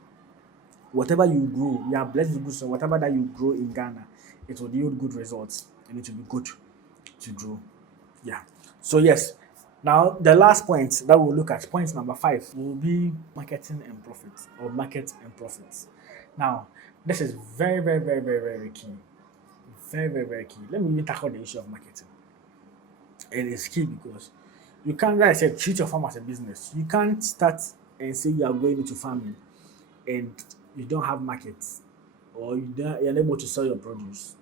whatever you grow, you are blessed with good soil. Whatever that you grow in Ghana, it will yield good results and it will be good to grow. Yeah. So yes. Now the last point that we'll look at, point number 5, will be marketing and profits or market and profits. Now, this is very, very, very, very, very key. Very, very, very key. Let me even tackle the issue of marketing. It is key because you can't, like I said, treat your farm as a business. You can't start and say you are going into farming and you don't have markets or you're unable to sell your produce.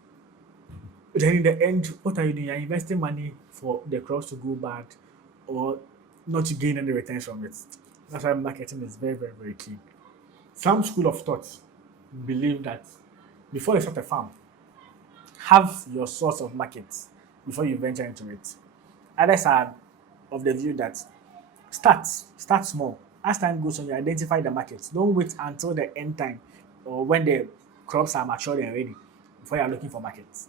Then in the end, what are you doing? You're investing money for the crops to go bad or not to gain any returns from it. That's why marketing is very, very, very key. Some school of thought believe that before you start a farm, have your source of market before you venture into it. Others are of the view that start small. As time goes on, you identify the markets. Don't wait until the end time or when the crops are mature and ready before you are looking for markets.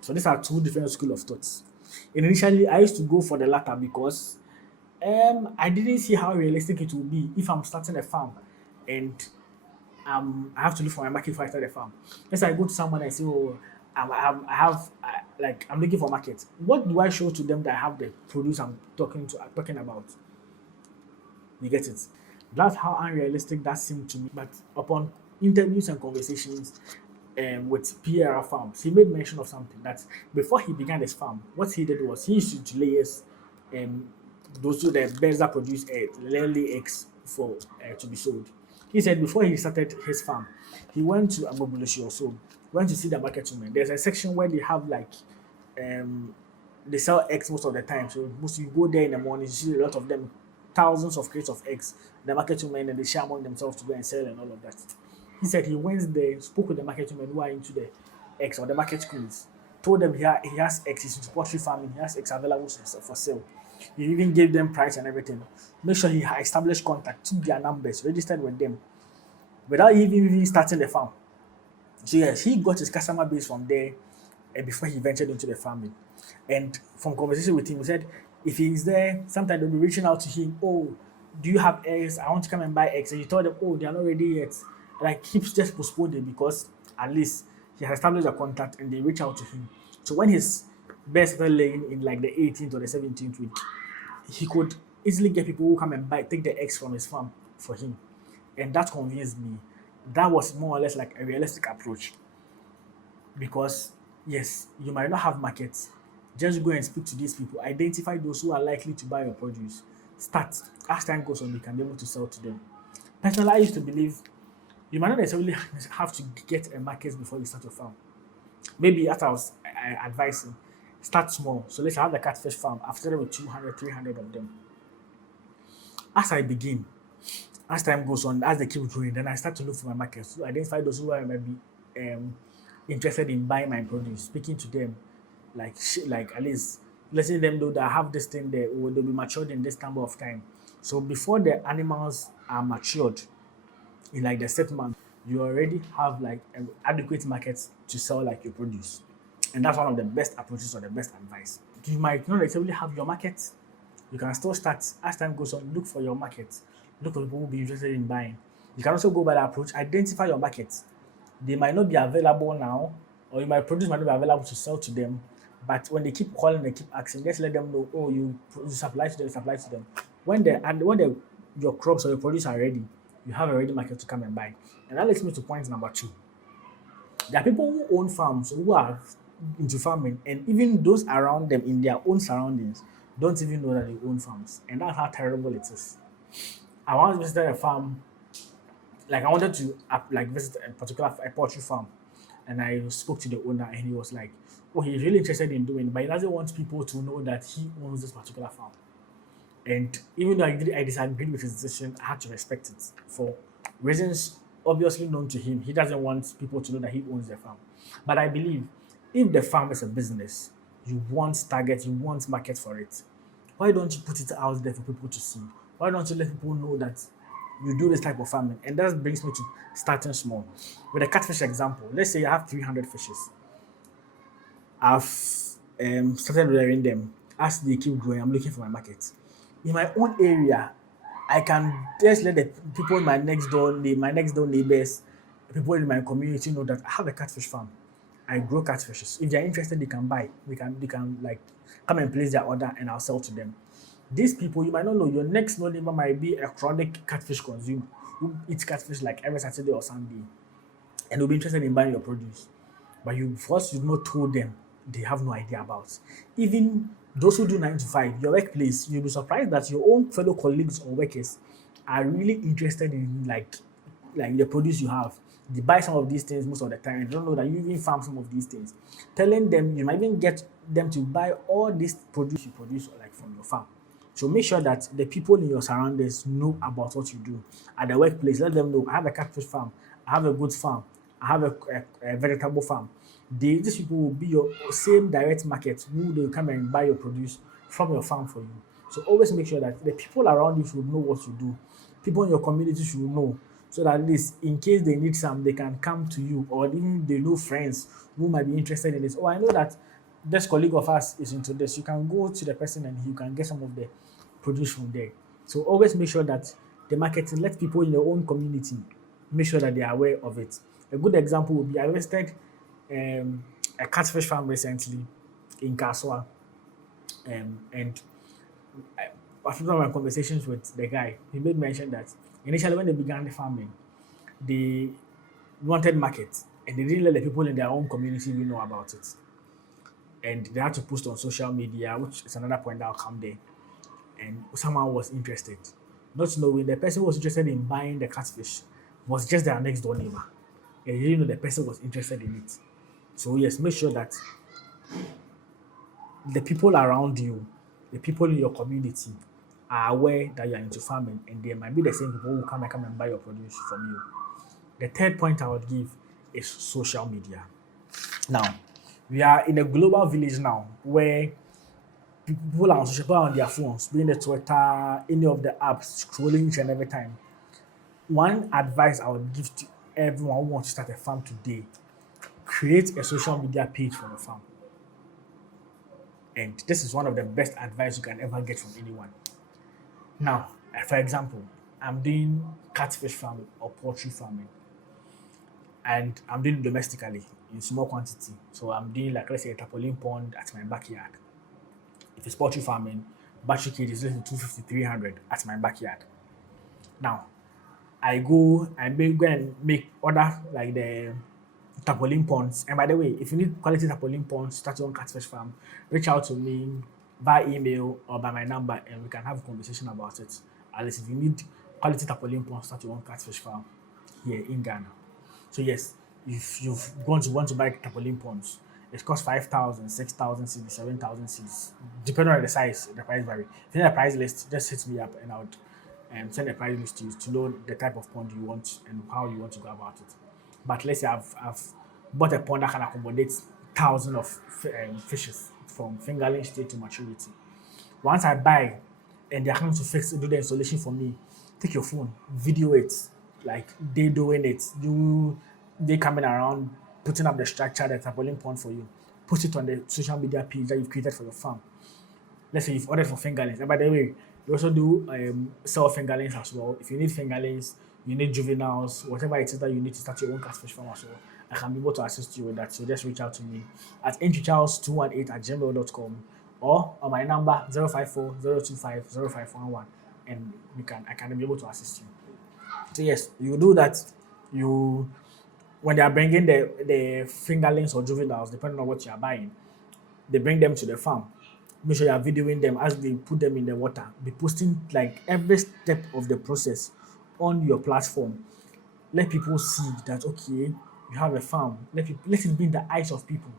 So these are two different school of thoughts. And initially, I used to go for the latter because I didn't see how realistic it would be if I'm starting a farm and I have to look for my market before I start a farm. Let's say I go to someone and say, "Oh, like I'm looking for market." What do I show to them that I have the produce I'm talking about? You get it? That's how unrealistic that seemed to me. But upon interviews and conversations with PRR farms, he made mention of something that before he began his farm, what he did was he used to layers those two the birds that produce eggs, lay eggs for to be sold. He said before he started his farm, he went to Agbogbloshie also, went to see the market women. There's a section where they have like um they sell eggs most of the time. So most you go there in the morning, you see a lot of them, thousands of crates of eggs. The market women and they share among themselves to go and sell and all of that. He said he went there, spoke with the market women who are into the eggs or the market queens, told them he has eggs, he's into poultry farming, he has eggs available for sale. He even gave them price and everything. Make sure he established contact, took their numbers, registered with them without even starting the farm. So yes, he got his customer base from there before he ventured into the farming. And from conversation with him, he said if he's there, sometimes they'll be reaching out to him. Oh, do you have eggs? I want to come and buy eggs. And he told them, oh, they are not ready yet. Like keeps just postponing because at least he has established a contact and they reach out to him. So when his best started laying in like the 18th or the 17th week, he could easily get people who come and buy, take the eggs from his farm for him. And that convinced me. That was more or less like a realistic approach because yes, you might not have markets. Just go and speak to these people. Identify those who are likely to buy your produce. Start. As time goes on, you can be able to sell to them. Personally, I used to believe you might not necessarily have to get a market before you start your farm. Maybe as I was advising, start small. So let's have the catfish farm. I've started with 200, 300 of them. As I begin, as time goes on, as they keep growing, then I start to look for my markets to identify those who are maybe interested in buying my produce, speaking to them, like at least letting them know that I have this thing there, or they'll be matured in this number of time. So before the animals are matured, in like the set month, you already have like an adequate market to sell like your produce. And that's one of the best approaches or the best advice. You might not necessarily have your market. You can still start as time goes on, look for your market. Look for people who will be interested in buying. You can also go by the approach, identify your market. They might not be available now, or your produce might not be available to sell to them. But when they keep calling, they keep asking, just let them know, oh, you supply to them, supply to them. When your crops or your produce are ready, you have a ready market to come and buy. And that leads me to point number two. There are people who own farms who are into farming, and even those around them in their own surroundings don't even know that they own farms. And that's how terrible it is. I once visited a farm, like I wanted to like visit a particular poultry farm, and I spoke to the owner, and he was like, "Oh, he's really interested in doing, it, but he doesn't want people to know that he owns this particular farm." And even though I disagreed with his decision, I had to respect it for reasons obviously known to him. He doesn't want people to know that he owns the farm. But I believe if the farm is a business, you want target, you want market for it. Why don't you put it out there for people to see? Why don't you let people know that you do this type of farming? And that brings me to starting small. With a catfish example, let's say I have 300 fishes. I've started rearing them. As they keep growing, I'm looking for my market. In my own area, I can just let the people in my next door neighbors, people in my community know that I have a catfish farm. I grow catfishes. If they're interested, they can buy. They can like come and place their order and I'll sell to them. These people, you might not know, your next door neighbor might be a chronic catfish consumer who eats catfish like every Saturday or Sunday and will be interested in buying your produce. But you first you've not told them, they have no idea about. Even those who do 9 to 5, your workplace, you'll be surprised that your own fellow colleagues or workers are really interested in like the produce you have. They buy some of these things most of the time and don't know that you even farm some of these things. Telling them you might even get them to buy all this produce you produce like from your farm. So make sure that the people in your surroundings know about what you do. At the workplace, let them know I have a catfish farm, I have a goods farm, I have a vegetable farm. These people will be your same direct market who will come and buy your produce from your farm for you. So always make sure that the people around you should know what you do. People in your community should know. So that at least in case they need some, they can come to you or even they know friends who might be interested in this. Oh, I know that this colleague of ours is into this. You can go to the person and you can get some of the produce from there. So always make sure that the marketing, let people in your own community make sure that they are aware of it. A good example would be I visited a catfish farm recently in Kaswa, and after my conversations with the guy, he made mention that initially when they began the farming, they wanted market and they didn't let the people in their own community even know about it. And they had to post on social media, which is another point that will come there. And someone was interested. Not knowing the person was interested in buying the catfish, was just their next door neighbor. And you didn't know the person was interested in it. So yes, make sure that the people around you, the people in your community are aware that you are into farming and they might be the same people who come and buy your produce from you. The third point I would give is social media. Now, we are in a global village now where people are on social media on their phones, being the Twitter, any of the apps, scrolling each and every time. One advice I would give to everyone who wants to start a farm today: create a social media page for your farm. And this is one of the best advice you can ever get from anyone. Now, for example, I'm doing catfish farming or poultry farming, and I'm doing it domestically in small quantity. So I'm doing like, let's say, a tarpaulin pond at my backyard. If it's poultry farming, battery cage is less than 250, 300 at my backyard. Now, go and make other like the tarpaulin ponds. And by the way, if you need quality tarpaulin ponds, start your own catfish farm, reach out to me by email or by my number and we can have a conversation about it. At least if you need quality tarpaulin ponds, start your own catfish farm here in Ghana. So yes, if you've want to buy tarpaulin ponds, it costs 5,000, 6,000 cedis, 7,000 cedis. Depending on the size, the price vary. If you need a price list, just hit me up and I would send a price list to you to know the type of pond you want and how you want to go about it. But let's say I've bought a pond that can accommodate thousands of fishes from fingerling stage to maturity. Once I buy and they're coming to do the installation for me, take your phone, video it, like they doing it, they coming around, putting up the structure, the tarpaulin pond for you, post it on the social media page that you've created for your farm. Let's say you've ordered for fingerlings. And by the way, we also do sell fingerlings as well. If you need fingerlings, you need juveniles, whatever it is that you need to start your own catfish farm as well, I can be able to assist you with that. So just reach out to me at entrycharles218@gmail.com or on my number 054 025 0511 and I can be able to assist you. So yes, you do that. You when they are bringing the fingerlings or juveniles, depending on what you are buying, they bring them to the farm. Make sure you are videoing them as they put them in the water. Be posting like every step of the process on your platform. Let people see that okay, you have a farm. Let it be in the eyes of people.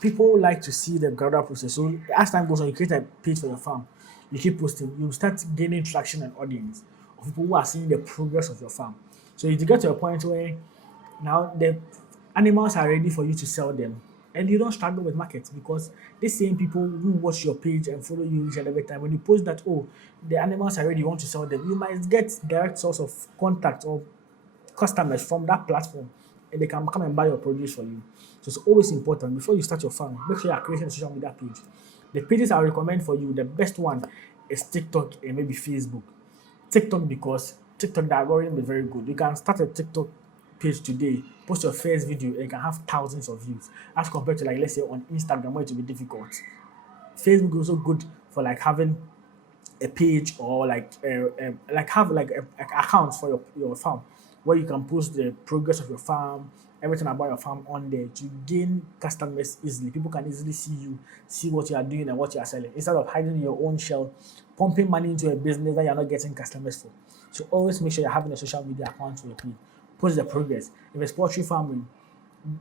People like to see the gradual process. So as time goes on, you create a page for your farm. You keep posting. You start gaining traction and audience of people who are seeing the progress of your farm. So if you get to a point where now the animals are ready for you to sell them, and you don't struggle with markets because these same people who watch your page and follow you each and every time, when you post that, oh, the animals are ready, you want to sell them, you might get direct source of contact or customers from that platform and they can come and buy your produce for you. So it's always important before you start your farm, make sure you are creating a social media page. The pages I recommend for you, the best one is TikTok and maybe Facebook. TikTok because TikTok, the algorithm is very good. You can start a TikTok page today, post your first video, and you can have thousands of views. As compared to like let's say on Instagram where it will be difficult. Facebook is also good for like having a page or like have like a account for your farm where you can post the progress of your farm, everything about your farm on there to gain customers easily. People can easily see you, see what you are doing and what you are selling instead of hiding in your own shell, pumping money into a business that you're not getting customers for. So always make sure you're having a social media account for your page. Post the progress. If it's poultry farming,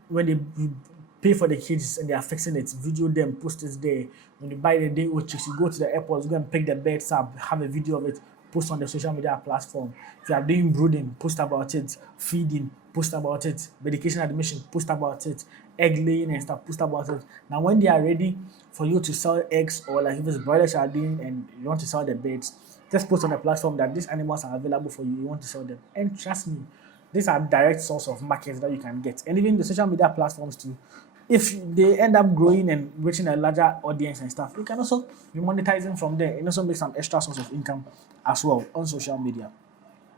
when you pay for the cages and they are fixing it, video them, post it there. When you buy the day old chicks, you go to the airport, you go and pick the birds up, have a video of it, post on the social media platform. If you are doing brooding, post about it, feeding, post about it, medication admission, post about it, egg laying and stuff, post about it. Now when they are ready for you to sell eggs or like if it's broilers you are doing and you want to sell the birds, just post on the platform that these animals are available for you, you want to sell them. And trust me, these are direct source of markets that you can get. And even the social media platforms too, if they end up growing and reaching a larger audience and stuff, you can also be monetizing from there and also make some extra source of income as well on social media.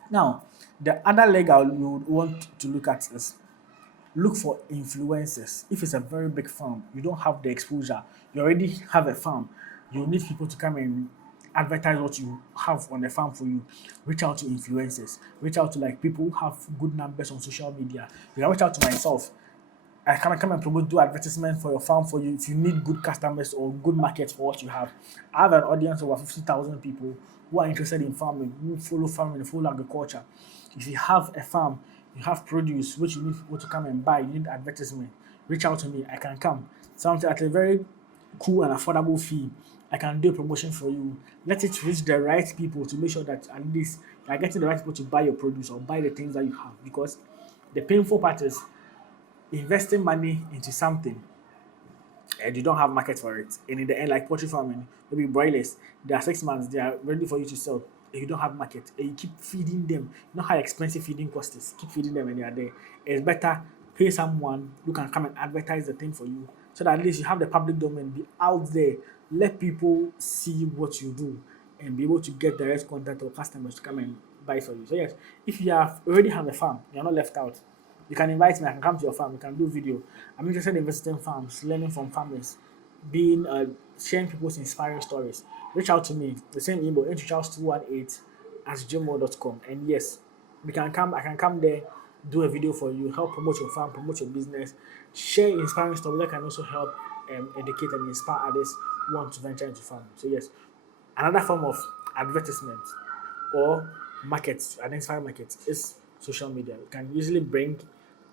Now, the other leg you would want to look at is look for influencers. If it's a very big farm, you don't have the exposure, you already have a farm, you need people to come and advertise what you have on the farm for you. Reach out to influencers, reach out to like people who have good numbers on social media. You can reach out to myself. I can come and promote, do advertisement for your farm for you if you need good customers or good markets for what you have. I have an audience of over 50,000 people who are interested in farming, who follow farming, follow agriculture. If you have a farm, you have produce which you need people to come and buy, you need advertisement, reach out to me. I can come. Something at a very cool and affordable fee. I can do a promotion for you. Let it reach the right people to make sure that at least you are getting the right people to buy your produce or buy the things that you have. Because the painful part is investing money into something and you don't have market for it. And in the end, like poultry farming, maybe broilers, they are 6 months, they are ready for you to sell. And you don't have market. And you keep feeding them. You know how expensive feeding cost is. Keep feeding them when they are there. It's better pay someone who can come and advertise the thing for you. So that at least you have the public domain be out there. Let people see what you do and be able to get direct contact or customers to come and buy for you. So yes, if you have already have a farm, you're not left out. You can invite me. I can come to your farm. We can do video. I'm interested in visiting farms, learning from farmers, being sharing people's inspiring stories. Reach out to me. The same email, introCharles218 @gmail.com. And yes, we can come. I can come there, do a video for you, help promote your farm, promote your business, share inspiring stories that can also help educate and inspire others who want to venture into farming. So yes, another form of advertisement or markets, identify markets is social media. You can usually bring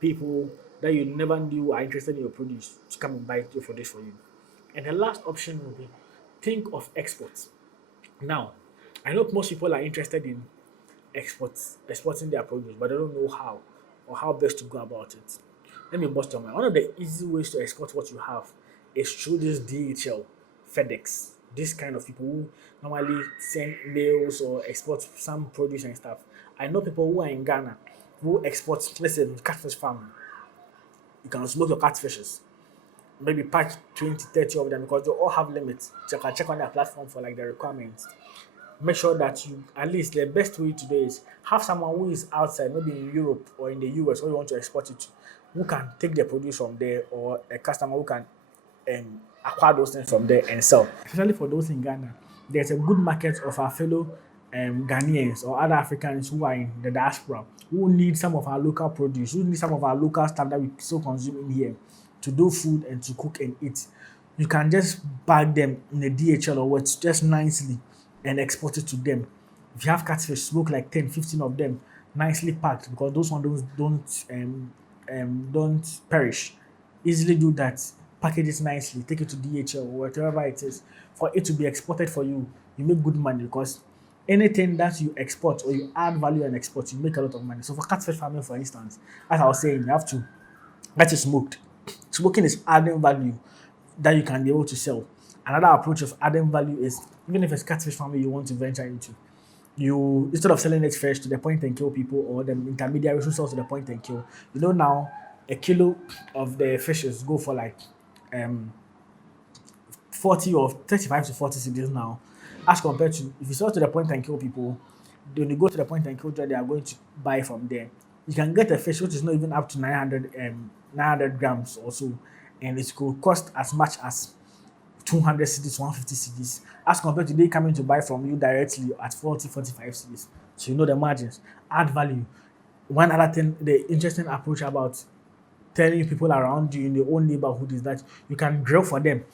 people that you never knew are interested in your produce to come and buy your produce for you. And the last option will be think of exports. Now, I know most people are interested in exporting their produce, but they don't know how or how best to go about it. Let me bust your mind. One of the easy ways to export what you have is through this DHL, FedEx, this kind of people who normally send mails or export some produce and stuff. I know people who are in Ghana who export, let's say, catfish farm. You can smoke your catfishes, maybe patch 20, 30 of them because they all have limits. Check on their platform for like the requirements. Make sure that you at least the best way to do is have someone who is outside, maybe in Europe or in the US, or you want to export it to, who can take the produce from there, or a customer who can acquire those things from there and sell. Especially for those in Ghana, there's a good market of our fellow Ghanaians or other Africans who are in the diaspora who need some of our local produce, who need some of our local stuff that we still consume in here to do food and to cook and eat. You can just bag them in a DHL or what, just nicely and export it to them. If you have catfish, smoke like 10, 15 of them, nicely packed because those ones don't perish. Easily do that. Package it nicely, take it to DHL or whatever it is. For it to be exported for you, you make good money because anything that you export or you add value and export, you make a lot of money. So for catfish farming, for instance, as I was saying, you have to get it smoked. Smoking is adding value that you can be able to sell. Another approach of adding value is even if it's catfish farming you want to venture into, you instead of selling it fresh to the point and kill people or the intermediaries who sell to the point and kill, now a kilo of the fishes go for like 40 or 35 to 40 cedis now, as compared to if you sell to the point and kill people, when you go to the point and kill that they are going to buy from there, you can get a fish which is not even up to 900 grams or so, and it could cost as much as 200 cedis, 150 cedis, as compared to they coming to buy from you directly at 40, 45 cedis. So you know the margins, add value. One other thing, the interesting approach about telling people around you in your own neighborhood is that you can grill for them.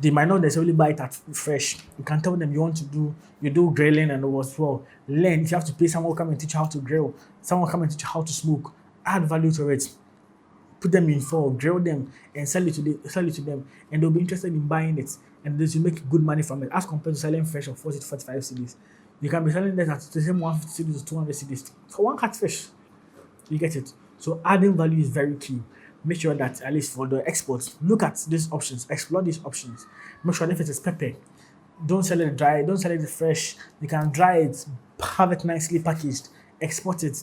They might not necessarily buy it at fresh. You can tell them you do grilling and all as well. Learn. If you have to pay someone to come and teach you how to grill, someone come and teach you how to smoke, add value to it. Put them in for, grill them and sell it to them, and they'll be interested in buying it. And then you make good money from it as compared to selling fresh of 40 to 45 cedis. You can be selling that at the same 150 cedis to 200 cedis for one catfish. You get it? So adding value is very key. Make sure that at least for the exports, look at these options, explore these options. Make sure if it is pepper, don't sell it dry, don't sell it fresh. You can dry it, have it nicely packaged, export it.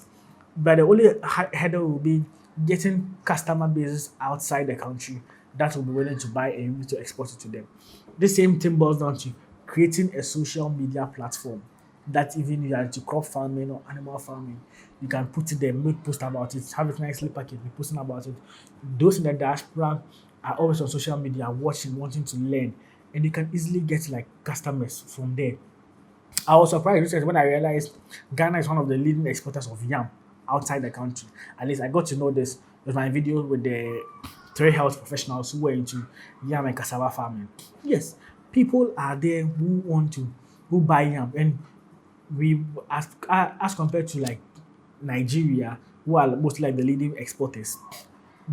But the only header will be getting customer bases outside the country that will be willing to buy and you need to export it to them. The same thing boils down to creating a social media platform that even if you are into crop farming or animal farming, you can put it there, make post about it, have it nicely packaged, be posting about it. Those in the diaspora are always on social media watching, wanting to learn, and you can easily get like customers from there. I was surprised when I realized Ghana is one of the leading exporters of yam outside the country. At least I got to know this with my video with the three health professionals who were into yam and cassava farming. Yes, people are there who buy yam, and we as compared to like Nigeria, who are mostly like the leading exporters,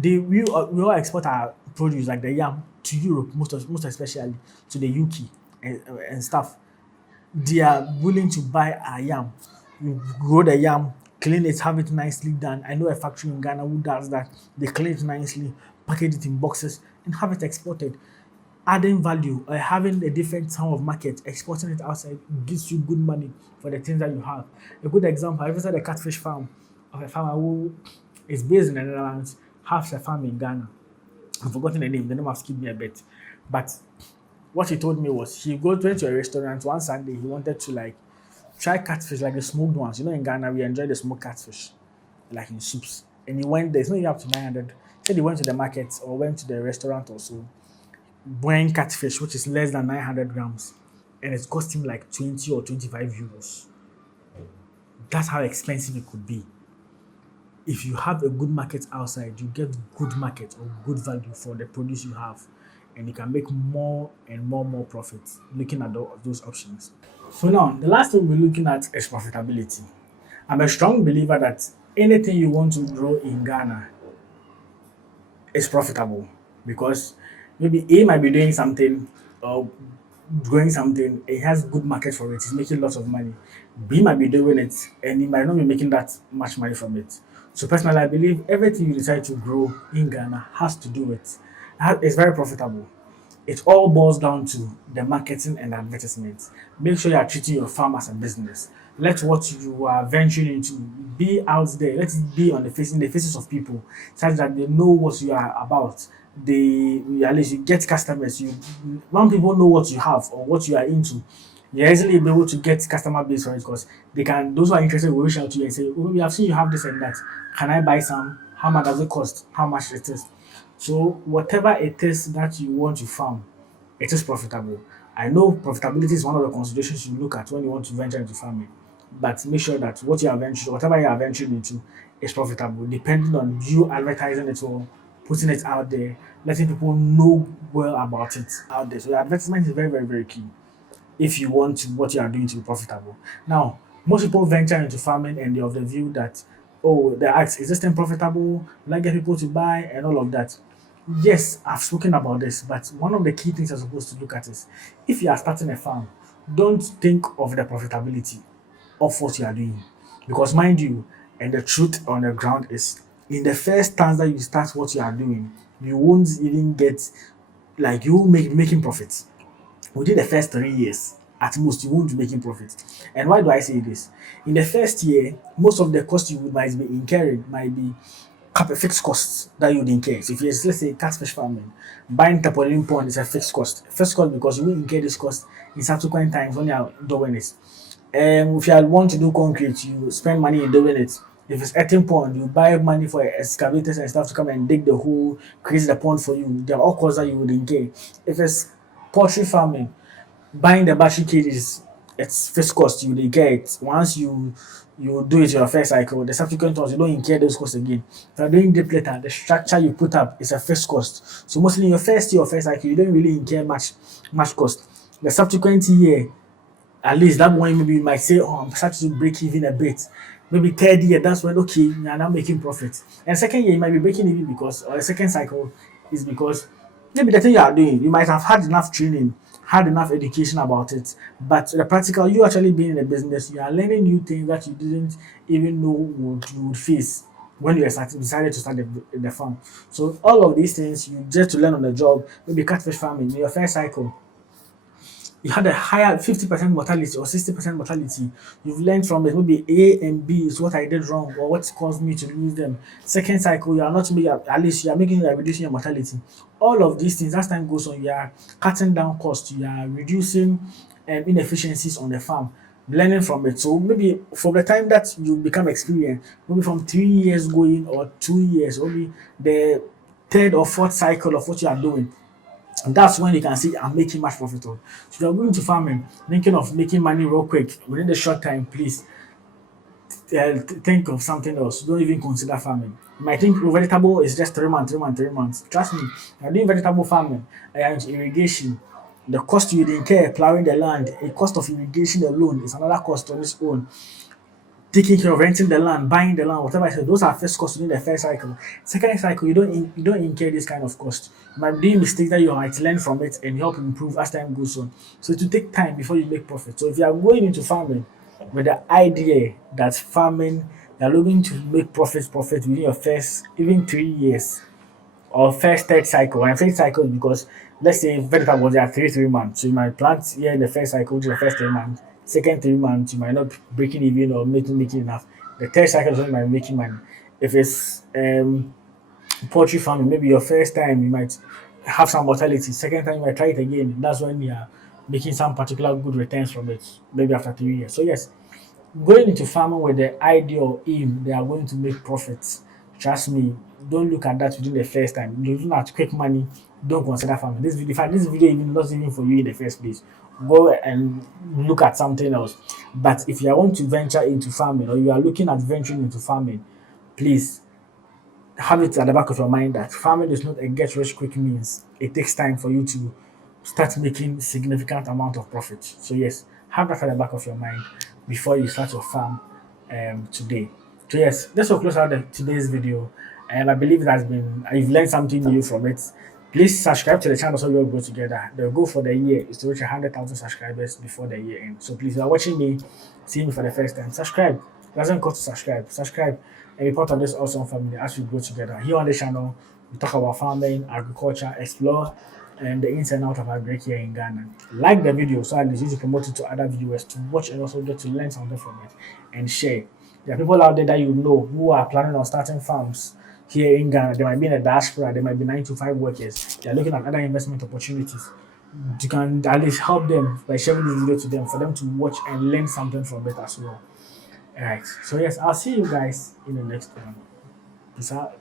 we all export our produce like the yam to Europe, most especially to the UK and stuff. They are willing to buy our yam. We grow the yam, clean it, have it nicely done. I know a factory in Ghana who does that. They clean it nicely, package it in boxes, and have it exported. Adding value or having a different type of market, exporting it outside gives you good money for the things that you have. A good example, I visited a catfish farm of a farmer who is based in the Netherlands, has a farm in Ghana. I've forgotten the name. The name has skipped me a bit. But what he told me was went to a restaurant one Sunday. He wanted to like try catfish, like the smoked ones. You know, in Ghana, we enjoy the smoked catfish, like in soups. And he went there, it's not even up to 900. He said he went to the market or went to the restaurant or so, buying catfish, which is less than 900 grams. And it's cost him like 20 or 25 euros. That's how expensive it could be. If you have a good market outside, you get good market or good value for the produce you have, and you can make more and more profits looking at those options. So now, the last thing we're looking at is profitability. I'm a strong believer that anything you want to grow in Ghana is profitable because maybe A might be doing something or growing something, it has good market for it, it's making lots of money. B might be doing it and he might not be making that much money from it. So personally, I believe everything you decide to grow in Ghana has to do it. It's very profitable. It all boils down to the marketing and advertisement. Make sure you are treating your farm as a business. Let what you are venturing into be out there. Let it be on in the faces of people, such that they know what you are about. At least you get customers. When people know what you have or what you are into, you're easily be able to get customer base for it because those who are interested will reach out to you and say, "Oh, maybe I've seen you have this and that. Can I buy some? How much does it cost? How much it is?" So whatever it is that you want to farm, it is profitable. I know profitability is one of the considerations you look at when you want to venture into farming, but make sure that whatever you are venturing into is profitable, depending on you advertising it or putting it out there, letting people know well about it out there. So the advertisement is very, very, very key if you want what you are doing to be profitable. Now, most people venture into farming and they're of the view that, oh, they ask, is this thing profitable? Will I get people to buy and all of that? Yes, I've spoken about this, but one of the key things you're supposed to look at is if you are starting a farm, don't think of the profitability of what you are doing. Because mind you, and the truth on the ground is in the first times that you start what you are doing, you won't even get like you will making profits within the first 3 years, at most, you won't be making profit. And why do I say this? In the first year, most of the costs might be incurring might be fixed costs that you would incur. So if you let's say catfish farming, buying tarpaulin pond is a fixed cost. Fixed cost because you will incur this cost in subsequent times when you are doing it. If you want to do concrete, you spend money in doing it. If it's earthen pond, you buy money for excavators and stuff to come and dig the hole, create the pond for you. There are all costs that you would incur. If it's poultry farming, buying the battery cages, it's fixed cost you dey get. Once you do it your first cycle, the subsequent ones you don't incur those costs again. If you're doing deep later, the structure you put up is a fixed cost. So mostly in your first year or first cycle, you don't really incur much cost. The subsequent year, at least that one maybe you might say, oh, I'm starting to break even a bit. Maybe third year, that's when okay, you are now making profit. And second year, you might be breaking even because, or the second cycle is because maybe the thing you are doing, you might have had enough training, had enough education about it, but the practical, you actually being in the business, you are learning new things that you didn't even know you would face when you decided to start the farm. So all of these things you just to learn on the job, maybe catfish farming in your first cycle you had a higher 50% mortality or 60% mortality. You've learned from it. Maybe A and B is what I did wrong or what caused me to lose them. Second cycle, you are not making, at least you are making, you are reducing your mortality. All of these things, as time goes on, you are cutting down costs, you are reducing inefficiencies on the farm, learning from it. So maybe from the time that you become experienced, maybe from 3 years going or 2 years, maybe the third or fourth cycle of what you are doing, and that's when you can see I'm making much profit on. So if you're going to farming, thinking of making money real quick within the short time, please think of something else. Don't even consider farming. You might think vegetable is just 3 months, 3 months, 3 months. Trust me, you're doing vegetable farming and irrigation. The cost you incur plowing the land, a cost of irrigation alone is another cost on its own. taking care of renting the land, buying the land, whatever I said, those are first costs within the first cycle. Second cycle, you don't incur this kind of cost. You might be doing mistakes that you might learn from it and help improve as time goes on. So it will take time before you make profit. So if you are going into farming with the idea that farming you're looking to make profit within your first even 3 years or first third cycle. When I say cycle, because let's say vegetable was there 3 months, so you might plant here in the first cycle, which is the first 3 months. Second 3 months, you might not be breaking even or making enough. The third cycle is when you might be making money. If it's poultry farming, maybe your first time you might have some mortality. Second time you might try it again. That's when you are making some particular good returns from it. Maybe after 3 years. So yes, going into farming with the idea or aim they are going to make profits, trust me, don't look at that within the first time. You're looking at quick money, don't consider farming. This video, in fact, this video even not even for you in the first place. Go and look at something else. But if you want to venture into farming or you are looking at venturing into farming, please have it at the back of your mind that farming is not a get rich quick means. It takes time for you to start making significant amount of profit. So yes, have that at the back of your mind before you start your farm today. So yes, this will close out today's video. I believe it has been you've learned something new from it. Please subscribe to the channel so we all go together. The goal for the year is to reach 100,000 subscribers before the year ends. So please, if you are watching me, seeing me for the first time, subscribe. It doesn't cost to subscribe. Subscribe and be part of this awesome family as we grow together. Here on the channel, we talk about farming, agriculture, explore and the ins and out of agri here in Ghana. Like the video so at least you to promote it to other viewers to watch and also get to learn something from it and share. There are people out there that you know who are planning on starting farms here in Ghana. They might be in a diaspora, they might be 9 to 5 workers. They are looking at other investment opportunities. You can at least help them by sharing this video to them for them to watch and learn something from it as well. Alright, so yes, I'll see you guys in the next one. Peace out.